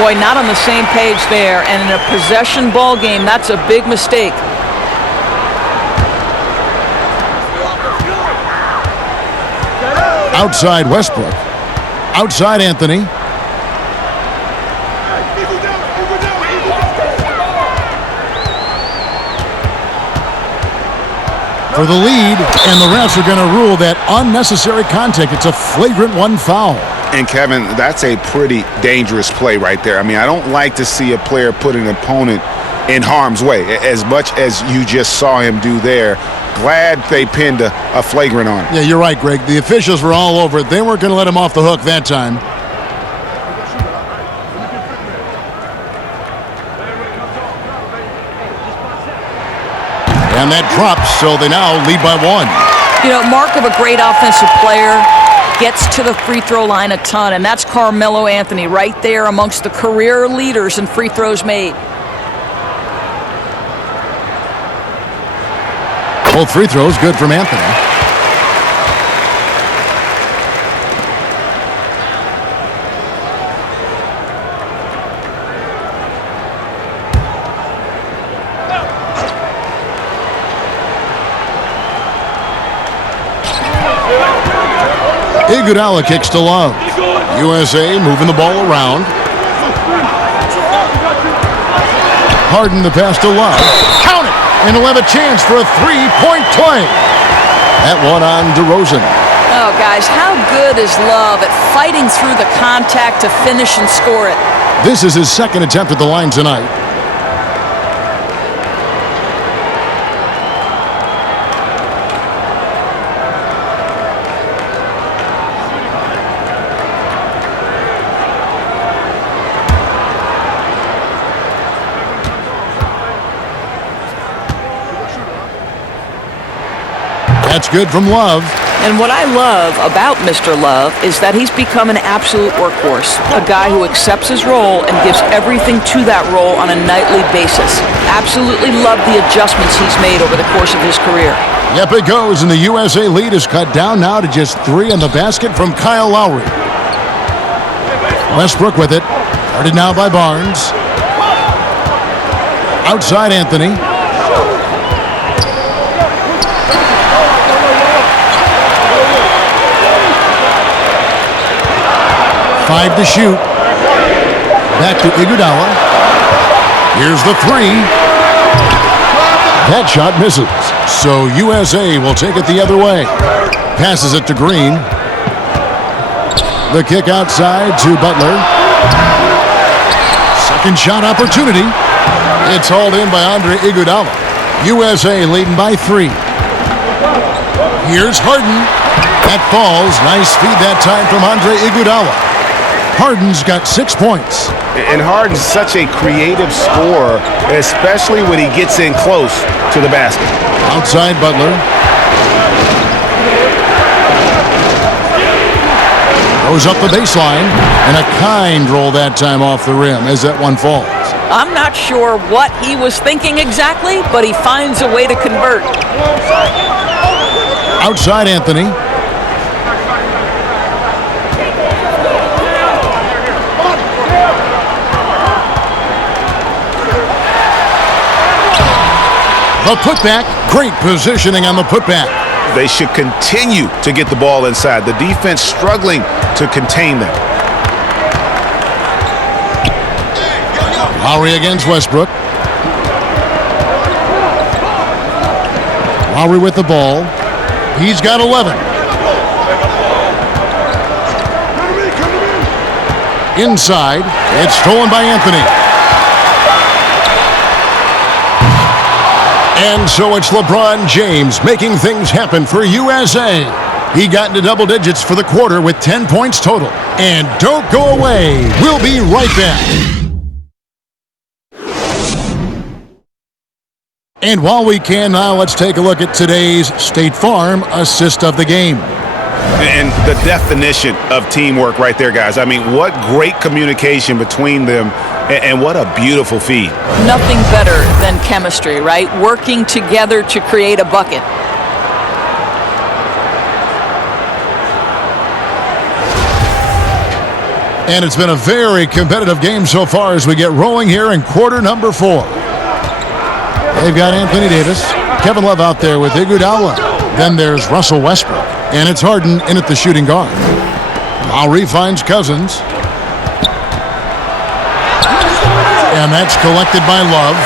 Boy, not on the same page there. And in a possession ball game, that's a big mistake. Outside Westbrook. Outside Anthony. For the lead, and the refs are going to rule that unnecessary contact. It's a flagrant one foul. And Kevin, that's a pretty dangerous play right there. I mean, I don't like to see a player put an opponent in harm's way, as much as you just saw him do there. Glad they pinned a flagrant on him. Yeah, you're right, Greg. The officials were all over it. They weren't going to let him off the hook that time. And that drops, so they now lead by 1. You know, mark of a great offensive player, gets to the free throw line a ton, and that's Carmelo Anthony right there amongst the career leaders in free throws made. Both free throws good from Anthony. Iguodala kicks to Love. USA moving the ball around. Harden the pass to Love. Count it! And he'll have a chance for a three-point play. That one on DeRozan. Oh, guys, how good is Love at fighting through the contact to finish and score it? This is his second attempt at the line tonight. That's good from Love. And what I love about Mr. Love is that he's become an absolute workhorse, a guy who accepts his role and gives everything to that role on a nightly basis. Absolutely love the adjustments he's made over the course of his career. Yep, it goes, and the USA lead is cut down now to just 3 on the basket from Kyle Lowry. Westbrook with it. Guarded now by Barnes. Outside Anthony. Five to shoot. Back to Iguodala. Here's the three. That shot misses. So USA will take it the other way. Passes it to Green. The kick outside to Butler. Second shot opportunity. It's hauled in by Andre Iguodala. USA leading by 3. Here's Harden. That falls. Nice feed that time from Andre Iguodala. Harden's got 6 points. And Harden's such a creative scorer, especially when he gets in close to the basket. Outside Butler. Goes up the baseline, and a kind roll that time off the rim as that one falls. I'm not sure what he was thinking exactly, but he finds a way to convert. Outside Anthony. The putback, great positioning on the putback. They should continue to get the ball inside. The defense struggling to contain them. Lowry against Westbrook. Lowry with the ball. He's got 11. Inside, it's stolen by Anthony. And so it's LeBron James making things happen for USA. He got into double digits for the quarter with 10 points total. And don't go away. We'll be right back. And while we can now, let's take a look at today's State Farm assist of the game. And the definition of teamwork right there, guys. I mean, what great communication between them, and what a beautiful feed. Nothing better than chemistry, right? Working together to create a bucket. And it's been a very competitive game so far as we get rolling here in quarter number 4. They've got Anthony Davis, Kevin Love out there with Iguodala. Then there's Russell Westbrook. And it's Harden in at the shooting guard. Lowry finds Cousins. And that's collected by Love.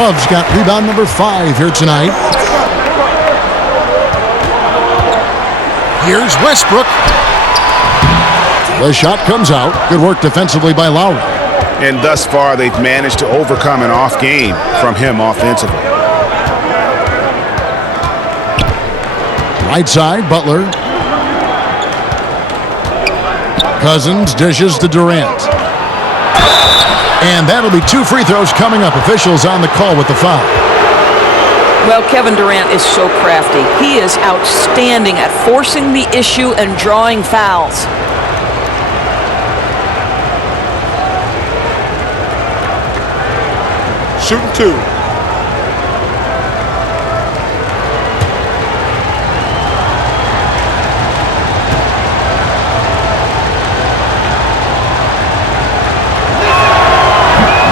Love's got rebound number 5 here tonight. Here's Westbrook. The shot comes out. Good work defensively by Lowry. And thus far, they've managed to overcome an off game from him offensively. Right side, Butler. Cousins dishes to Durant. And that'll be 2 free throws coming up. Officials on the call with the foul. Well, Kevin Durant is so crafty. He is outstanding at forcing the issue and drawing fouls. Shooting 2.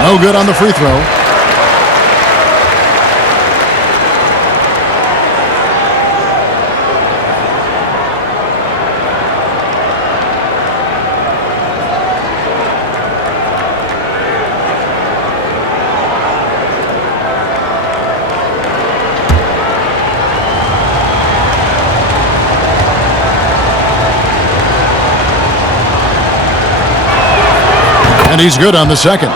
No good on the free throw. And he's good on the second.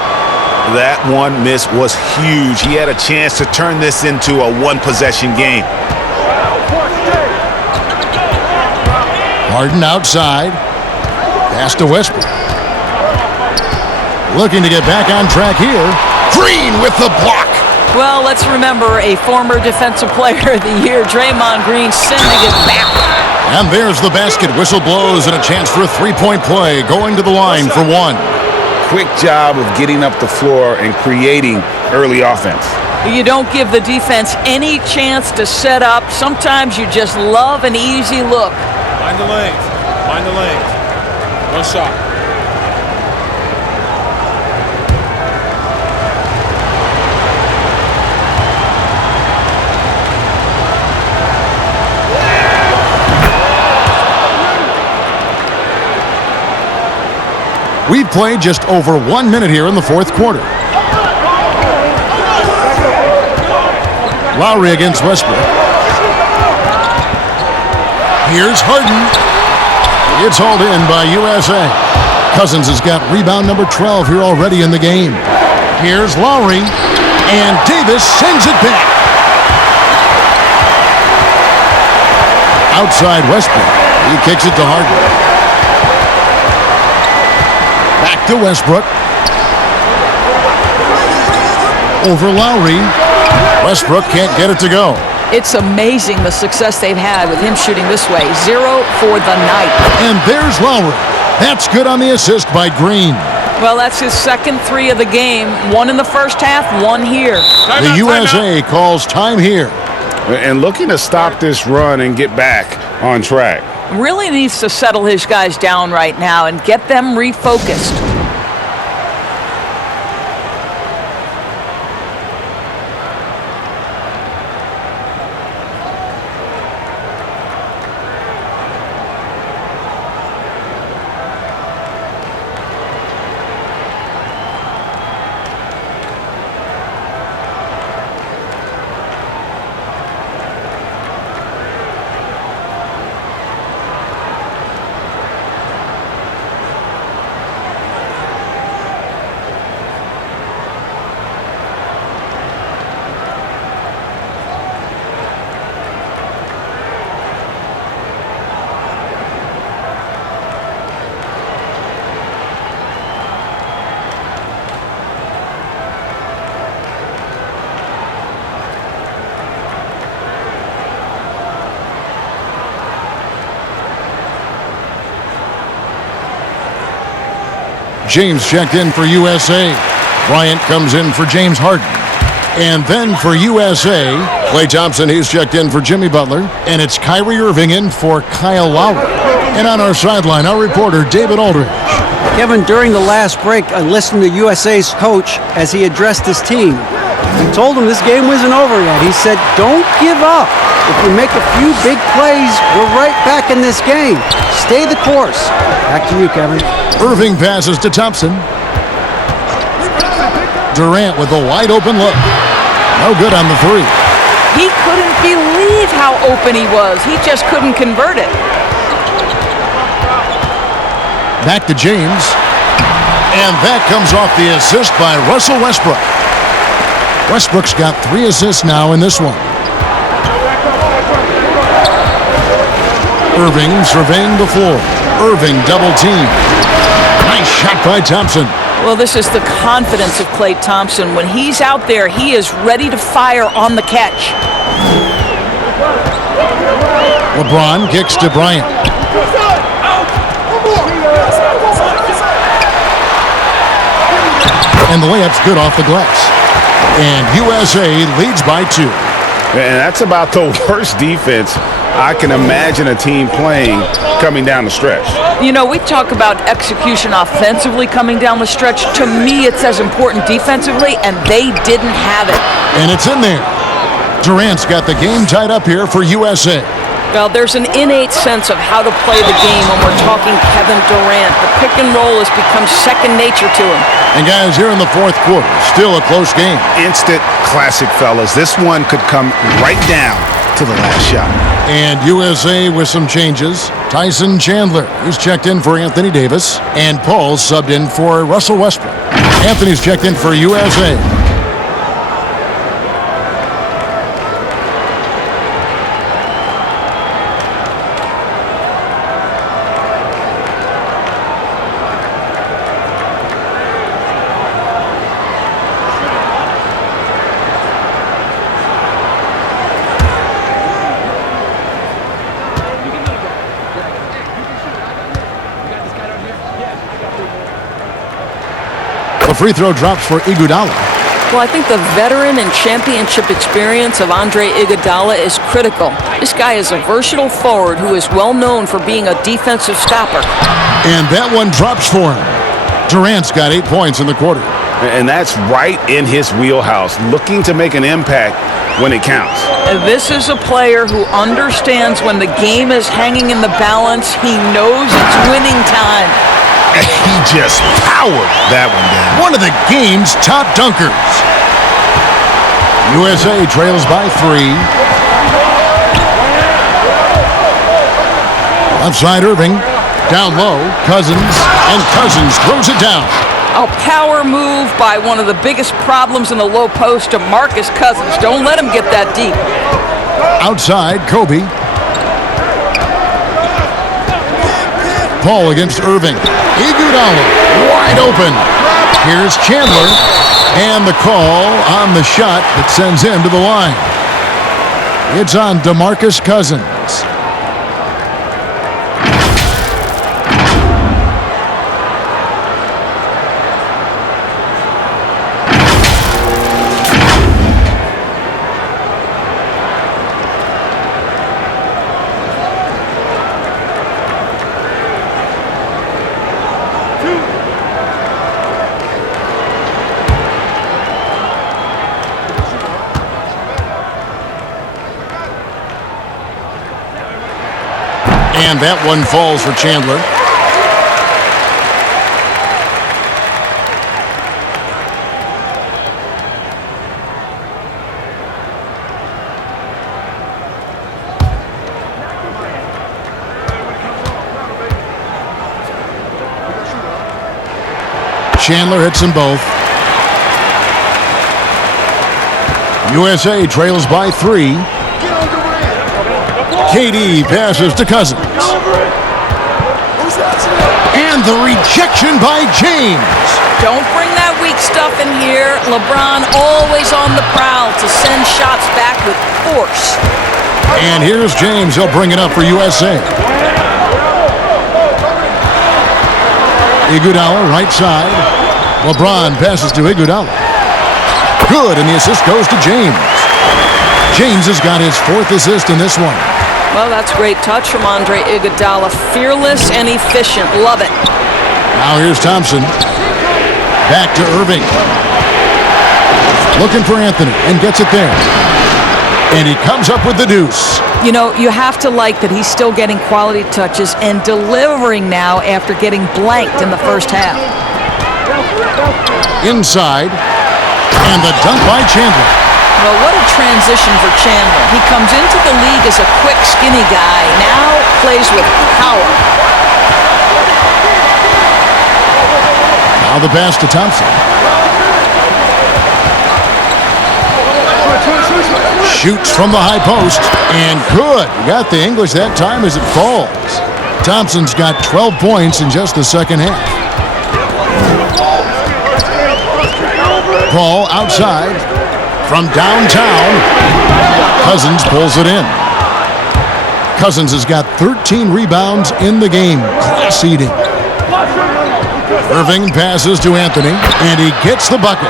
That one miss was huge. He had a chance to turn this into a one-possession game. Harden outside. Pass to Westbrook. Looking to get back on track here. Green with the block. Well, let's remember a former defensive player of the year, Draymond Green, sending it back. And there's the basket. Whistle blows and a chance for a three-point play. Going to the line for 1. Quick job of getting up the floor and creating early offense. You don't give the defense any chance to set up. Sometimes you just love an easy look. Mind the lanes. Mind the lanes. One shot. We've played just over 1 minute here in the fourth quarter. Lowry against Westbrook. Here's Harden. It's hauled in by USA. Cousins has got rebound number 12 here already in the game. Here's Lowry. And Davis sends it back. Outside Westbrook. He kicks it to Harden. to Westbrook. Over Lowry. Westbrook can't get it to go. It's amazing the success they've had with him shooting this way. 0 for the night. And there's Lowry. That's good on the assist by Green. Well, that's his second three of the game. One in the first half, one here. The USA calls time here. And looking to stop this run and get back on track. Really needs to settle his guys down right now and get them refocused. James checked in for USA. Bryant comes in for James Harden. And then for USA, Klay Thompson, he's checked in for Jimmy Butler. And it's Kyrie Irving in for Kyle Lowry. And on our sideline, our reporter, David Aldridge. Kevin, during the last break, I listened to USA's coach as he addressed his team. He told him this game wasn't over yet. He said, don't give up. If we make a few big plays, we're right back in this game. Stay the course. Back to you, Kevin. Irving passes to Thompson. Durant with a wide open look. No good on the three. He couldn't believe how open he was. He just couldn't convert it. Back to James. And that comes off the assist by Russell Westbrook. Westbrook's got 3 assists now in this one. Irving surveying the floor. Irving double team. Nice shot by Thompson. Well, this is the confidence of Klay Thompson. When he's out there, he is ready to fire on the catch. LeBron kicks to Bryant. And the layup's good off the glass. And USA leads by 2. And that's about the worst defense I can imagine a team playing coming down the stretch. You know, we talk about execution offensively coming down the stretch. To me, it's as important defensively, and they didn't have it. And it's in there. Durant's got the game tied up here for USA. Well, there's an innate sense of how to play the game when we're talking Kevin Durant. The pick and roll has become second nature to him. And guys, here in the fourth quarter, still a close game. Instant classic, fellas. This one could come right down to the last shot. And USA with some changes. Tyson Chandler, who's checked in for Anthony Davis. And Paul subbed in for Russell Westbrook. Anthony's checked in for USA. The free throw drops for Iguodala. Well, I think the veteran and championship experience of Andre Iguodala is critical. This guy is a versatile forward who is well known for being a defensive stopper. And that one drops for him. Durant's got 8 points in the quarter. And that's right in his wheelhouse, looking to make an impact when it counts. This is a player who understands when the game is hanging in the balance. He knows it's winning time. He just powered that one down. One of the game's top dunkers. USA trails by 3. Left side Irving. Down low, Cousins. And Cousins throws it down. A power move by one of the biggest problems in the low post to Marcus Cousins. Don't let him get that deep. Outside, Kobe. Paul against Irving. Iguodala wide open. Here's Chandler. And the call on the shot that sends him to the line. It's on DeMarcus Cousins. And that one falls for Chandler. Chandler hits them both. USA trails by 3. KD passes to Cousins. And the rejection by James. Don't bring that weak stuff in here. LeBron always on the prowl to send shots back with force. And here's James. He'll bring it up for USA. Iguodala, right side. LeBron passes to Iguodala. Good, and the assist goes to James. James has got his 4th assist in this one. Well, that's great touch from Andre Iguodala. Fearless and efficient. Love it. Now here's Thompson. Back to Irving. Looking for Anthony and gets it there. And he comes up with the deuce. You know, you have to like that he's still getting quality touches and delivering now after getting blanked in the first half. Inside. And the dunk by Chandler. Well, what a transition for Chandler. He comes into the league as a quick, skinny guy. Now plays with power. Now the pass to Thompson. Shoots from the high post. And good. Got the English that time as it falls. Thompson's got 12 points in just the second half. Paul outside. From downtown, Cousins pulls it in. Cousins has got 13 rebounds in the game. Class eating. Irving passes to Anthony, and he gets the bucket.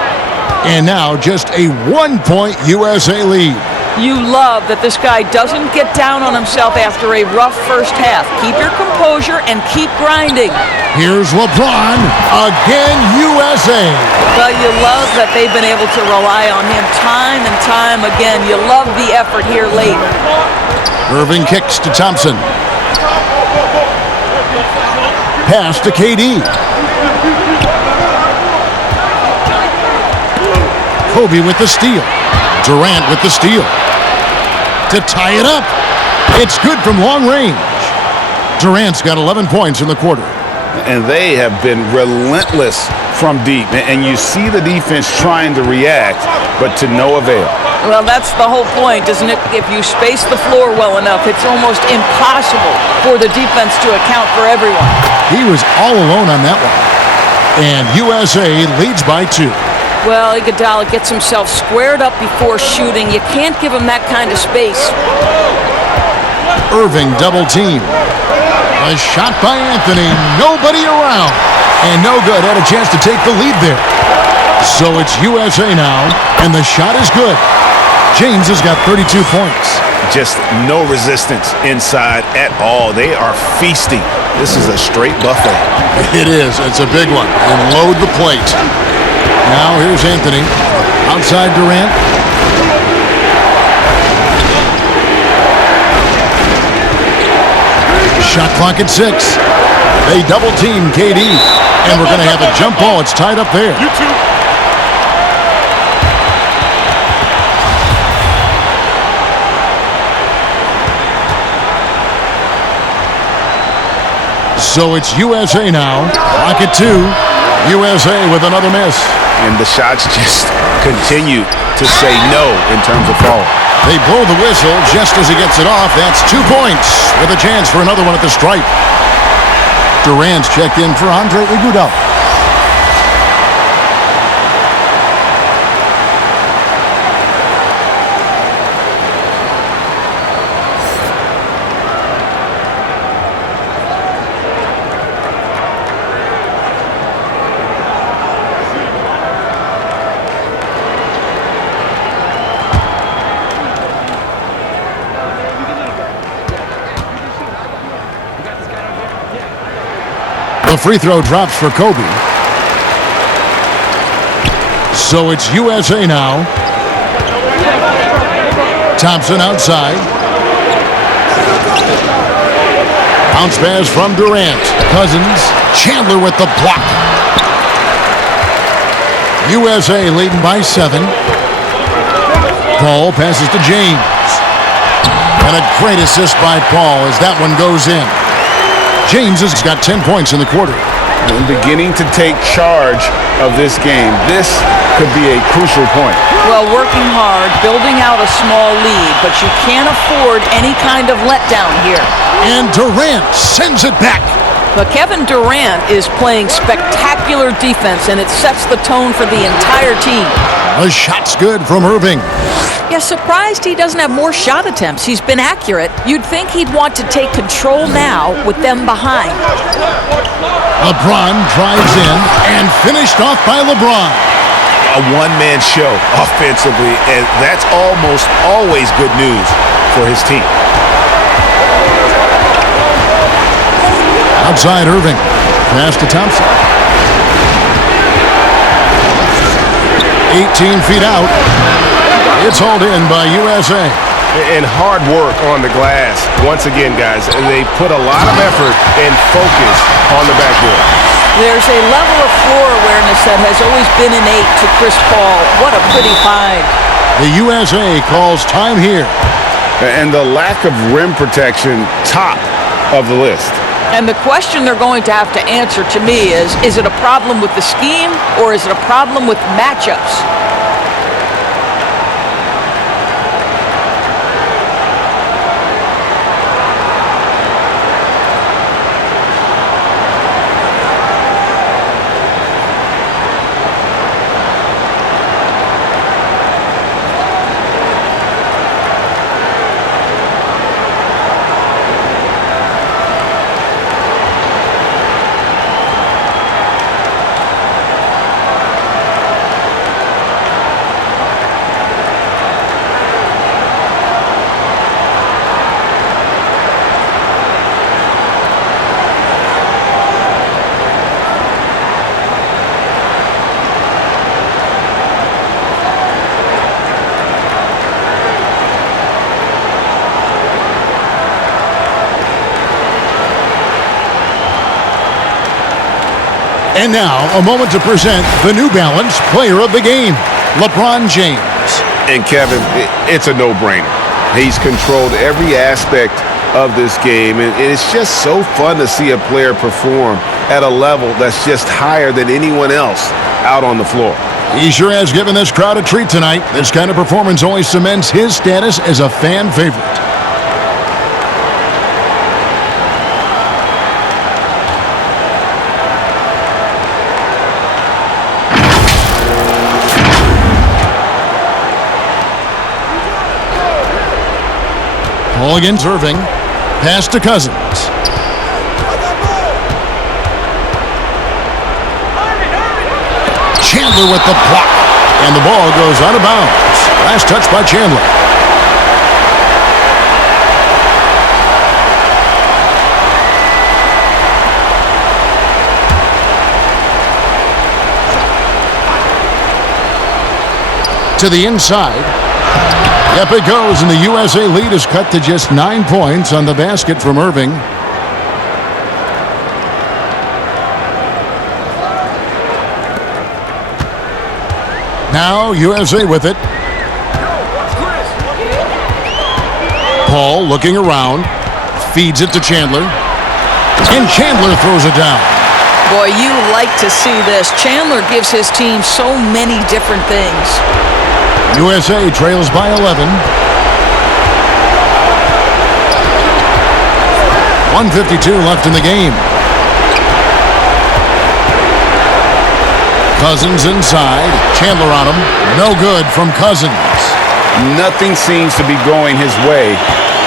And now just a 1-point USA lead. You love that this guy doesn't get down on himself after a rough first half. Keep your composure and keep grinding. Here's LeBron, again USA. Well, you love that they've been able to rely on him time and time again. You love the effort here late. Irving kicks to Thompson. Pass to KD. Kobe with the steal. Durant with the steal. To tie it up. It's good from long range. Durant's got 11 points in the quarter. And they have been relentless from deep. And you see the defense trying to react, but to no avail. Well, that's the whole point, isn't it? If you space the floor well enough, it's almost impossible for the defense to account for everyone. He was all alone on that one. And USA leads by 2. Well, Iguodala gets himself squared up before shooting. You can't give him that kind of space. Irving double team. A shot by Anthony. Nobody around. And no good. Had a chance to take the lead there. So it's USA now, and the shot is good. James has got 32 points. Just no resistance inside at all. They are feasting. This is a straight buffet. It is. It's a big one. And load the plate. Now here's Anthony. Outside Durant. Shot clock at 6. They double team KD. And we're going to have a jump ball. It's tied up there. You two. So it's USA now. Clock at 2. USA with another miss. And the shots just continue to say no in terms of fall. They blow the whistle just as he gets it off. That's 2 points with a chance for another one at the stripe. Durant's checked in for Andre Iguodala. The free throw drops for Kobe. So it's USA now. Thompson outside. Bounce pass from Durant. Cousins. Chandler with the block. USA leading by 7. Paul passes to James. And a great assist by Paul as that one goes in. James has got 10 points in the quarter. And beginning to take charge of this game. This could be a crucial point. Well, working hard, building out a small lead, but you can't afford any kind of letdown here. And Durant sends it back. But Kevin Durant is playing spectacular defense, and it sets the tone for the entire team. The shot's good from Irving. Yeah, surprised he doesn't have more shot attempts. He's been accurate. You'd think he'd want to take control now with them behind. LeBron drives in and finished off by LeBron. A one-man show offensively, and that's almost always good news for his team. Outside Irving. Pass to Thompson. 18 feet out. It's hauled in by USA. And hard work on the glass. Once again, guys, they put a lot of effort and focus on the backboard. There's a level of floor awareness that has always been innate to Chris Paul. What a pretty find. The USA calls time here. And the lack of rim protection, top of the list. And the question they're going to have to answer to me is it a problem with the scheme or is it a problem with matchups? And now, a moment to present the New Balance Player of the Game, LeBron James. And Kevin, it's a no-brainer. He's controlled every aspect of this game, and it's just so fun to see a player perform at a level that's just higher than anyone else out on the floor. He sure has given this crowd a treat tonight. This kind of performance only cements his status as a fan favorite. Ball against Irving. Pass to Cousins. Chandler with the block. And the ball goes out of bounds. Last touch by Chandler. To the inside. Up it goes, and the USA lead is cut to just 9 points on the basket from Irving. Now USA with it. Paul looking around, feeds it to Chandler, and Chandler throws it down. Boy, you like to see this. Chandler gives his team so many different things. USA trails by 11. 1:52 left in the game. Cousins inside. Chandler on him. No good from Cousins. Nothing seems to be going his way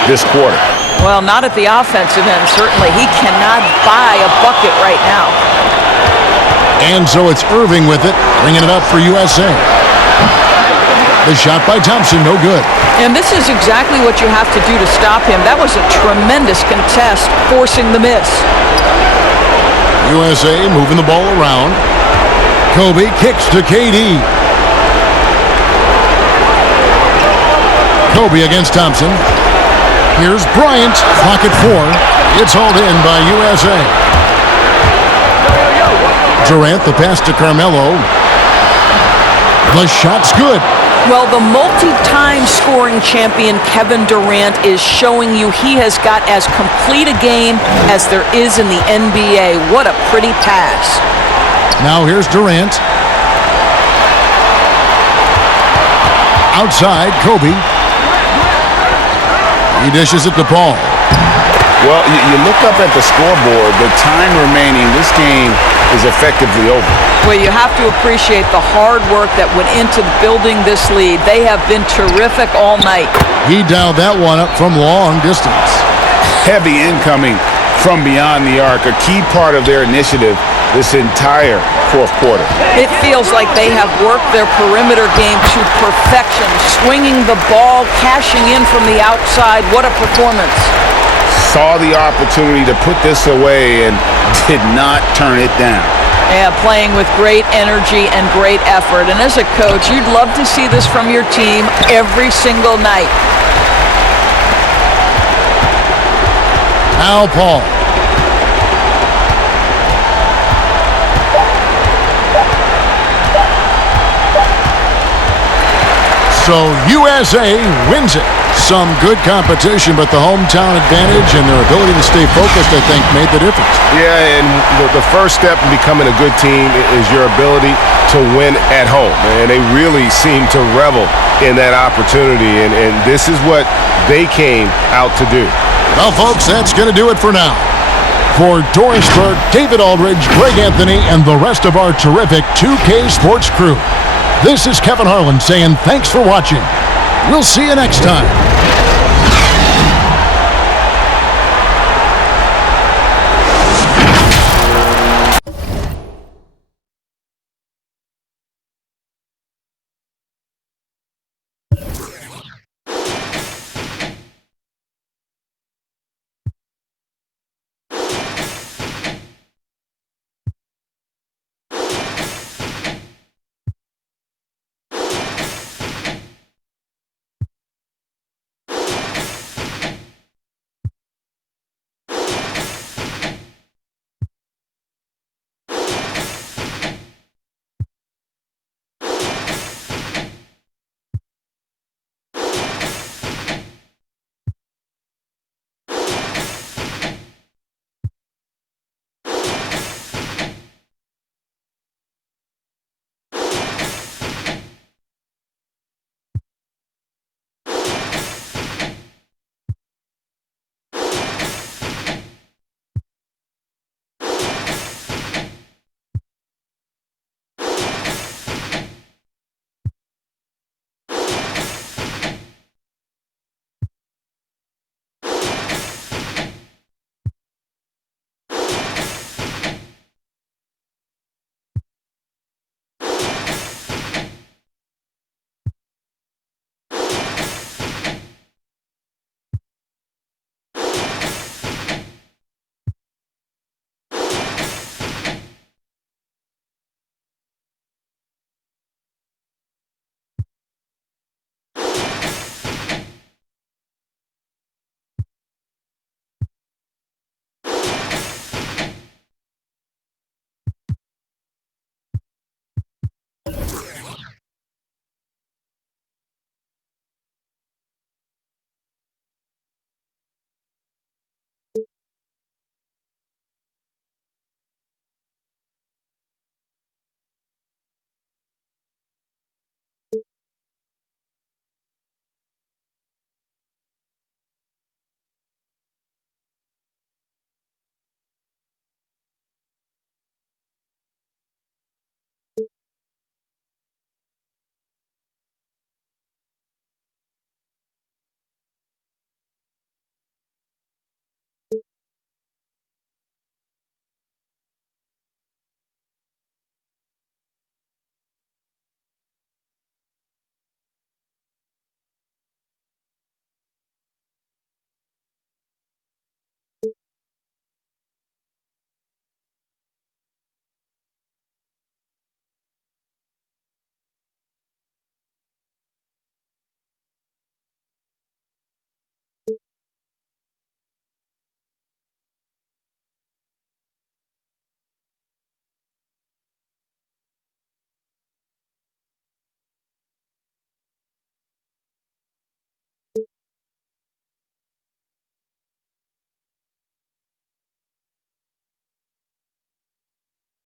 this quarter. Well, not at the offensive end, certainly. He cannot buy a bucket right now. And so it's Irving with it, bringing it up for USA. The shot by Thompson, no good. And this is exactly what you have to do to stop him. That was a tremendous contest, forcing the miss. USA moving the ball around. Kobe kicks to KD. Kobe against Thompson. Here's Bryant, pocket 4. It's hauled in by USA. Durant, the pass to Carmelo. The shot's good. Well, the multi-time scoring champion Kevin Durant is showing you he has got as complete a game as there is in the NBA. What a pretty pass. Now here's Durant. Outside, Kobe. He dishes it to Paul. Well, you look up at the scoreboard, the time remaining, this game is effectively over. Well, you have to appreciate the hard work that went into building this lead. They have been terrific all night. He dialed that one up from long distance. Heavy incoming from beyond the arc, a key part of their initiative this entire fourth quarter. It feels like they have worked their perimeter game to perfection, swinging the ball, cashing in from the outside. What a performance. Saw the opportunity to put this away and did not turn it down. Yeah, playing with great energy and great effort. And as a coach, you'd love to see this from your team every single night. Now Paul. So USA wins it. Some good competition, but the hometown advantage and their ability to stay focused, I think, made the difference. Yeah, and the first step in becoming a good team is your ability to win at home. And they really seem to revel in that opportunity, and this is what they came out to do. Well, folks, that's going to do it for now. For Doris Burke, David Aldridge, Greg Anthony, and the rest of our terrific 2K Sports crew, this is Kevin Harlan saying thanks for watching. We'll see you next time.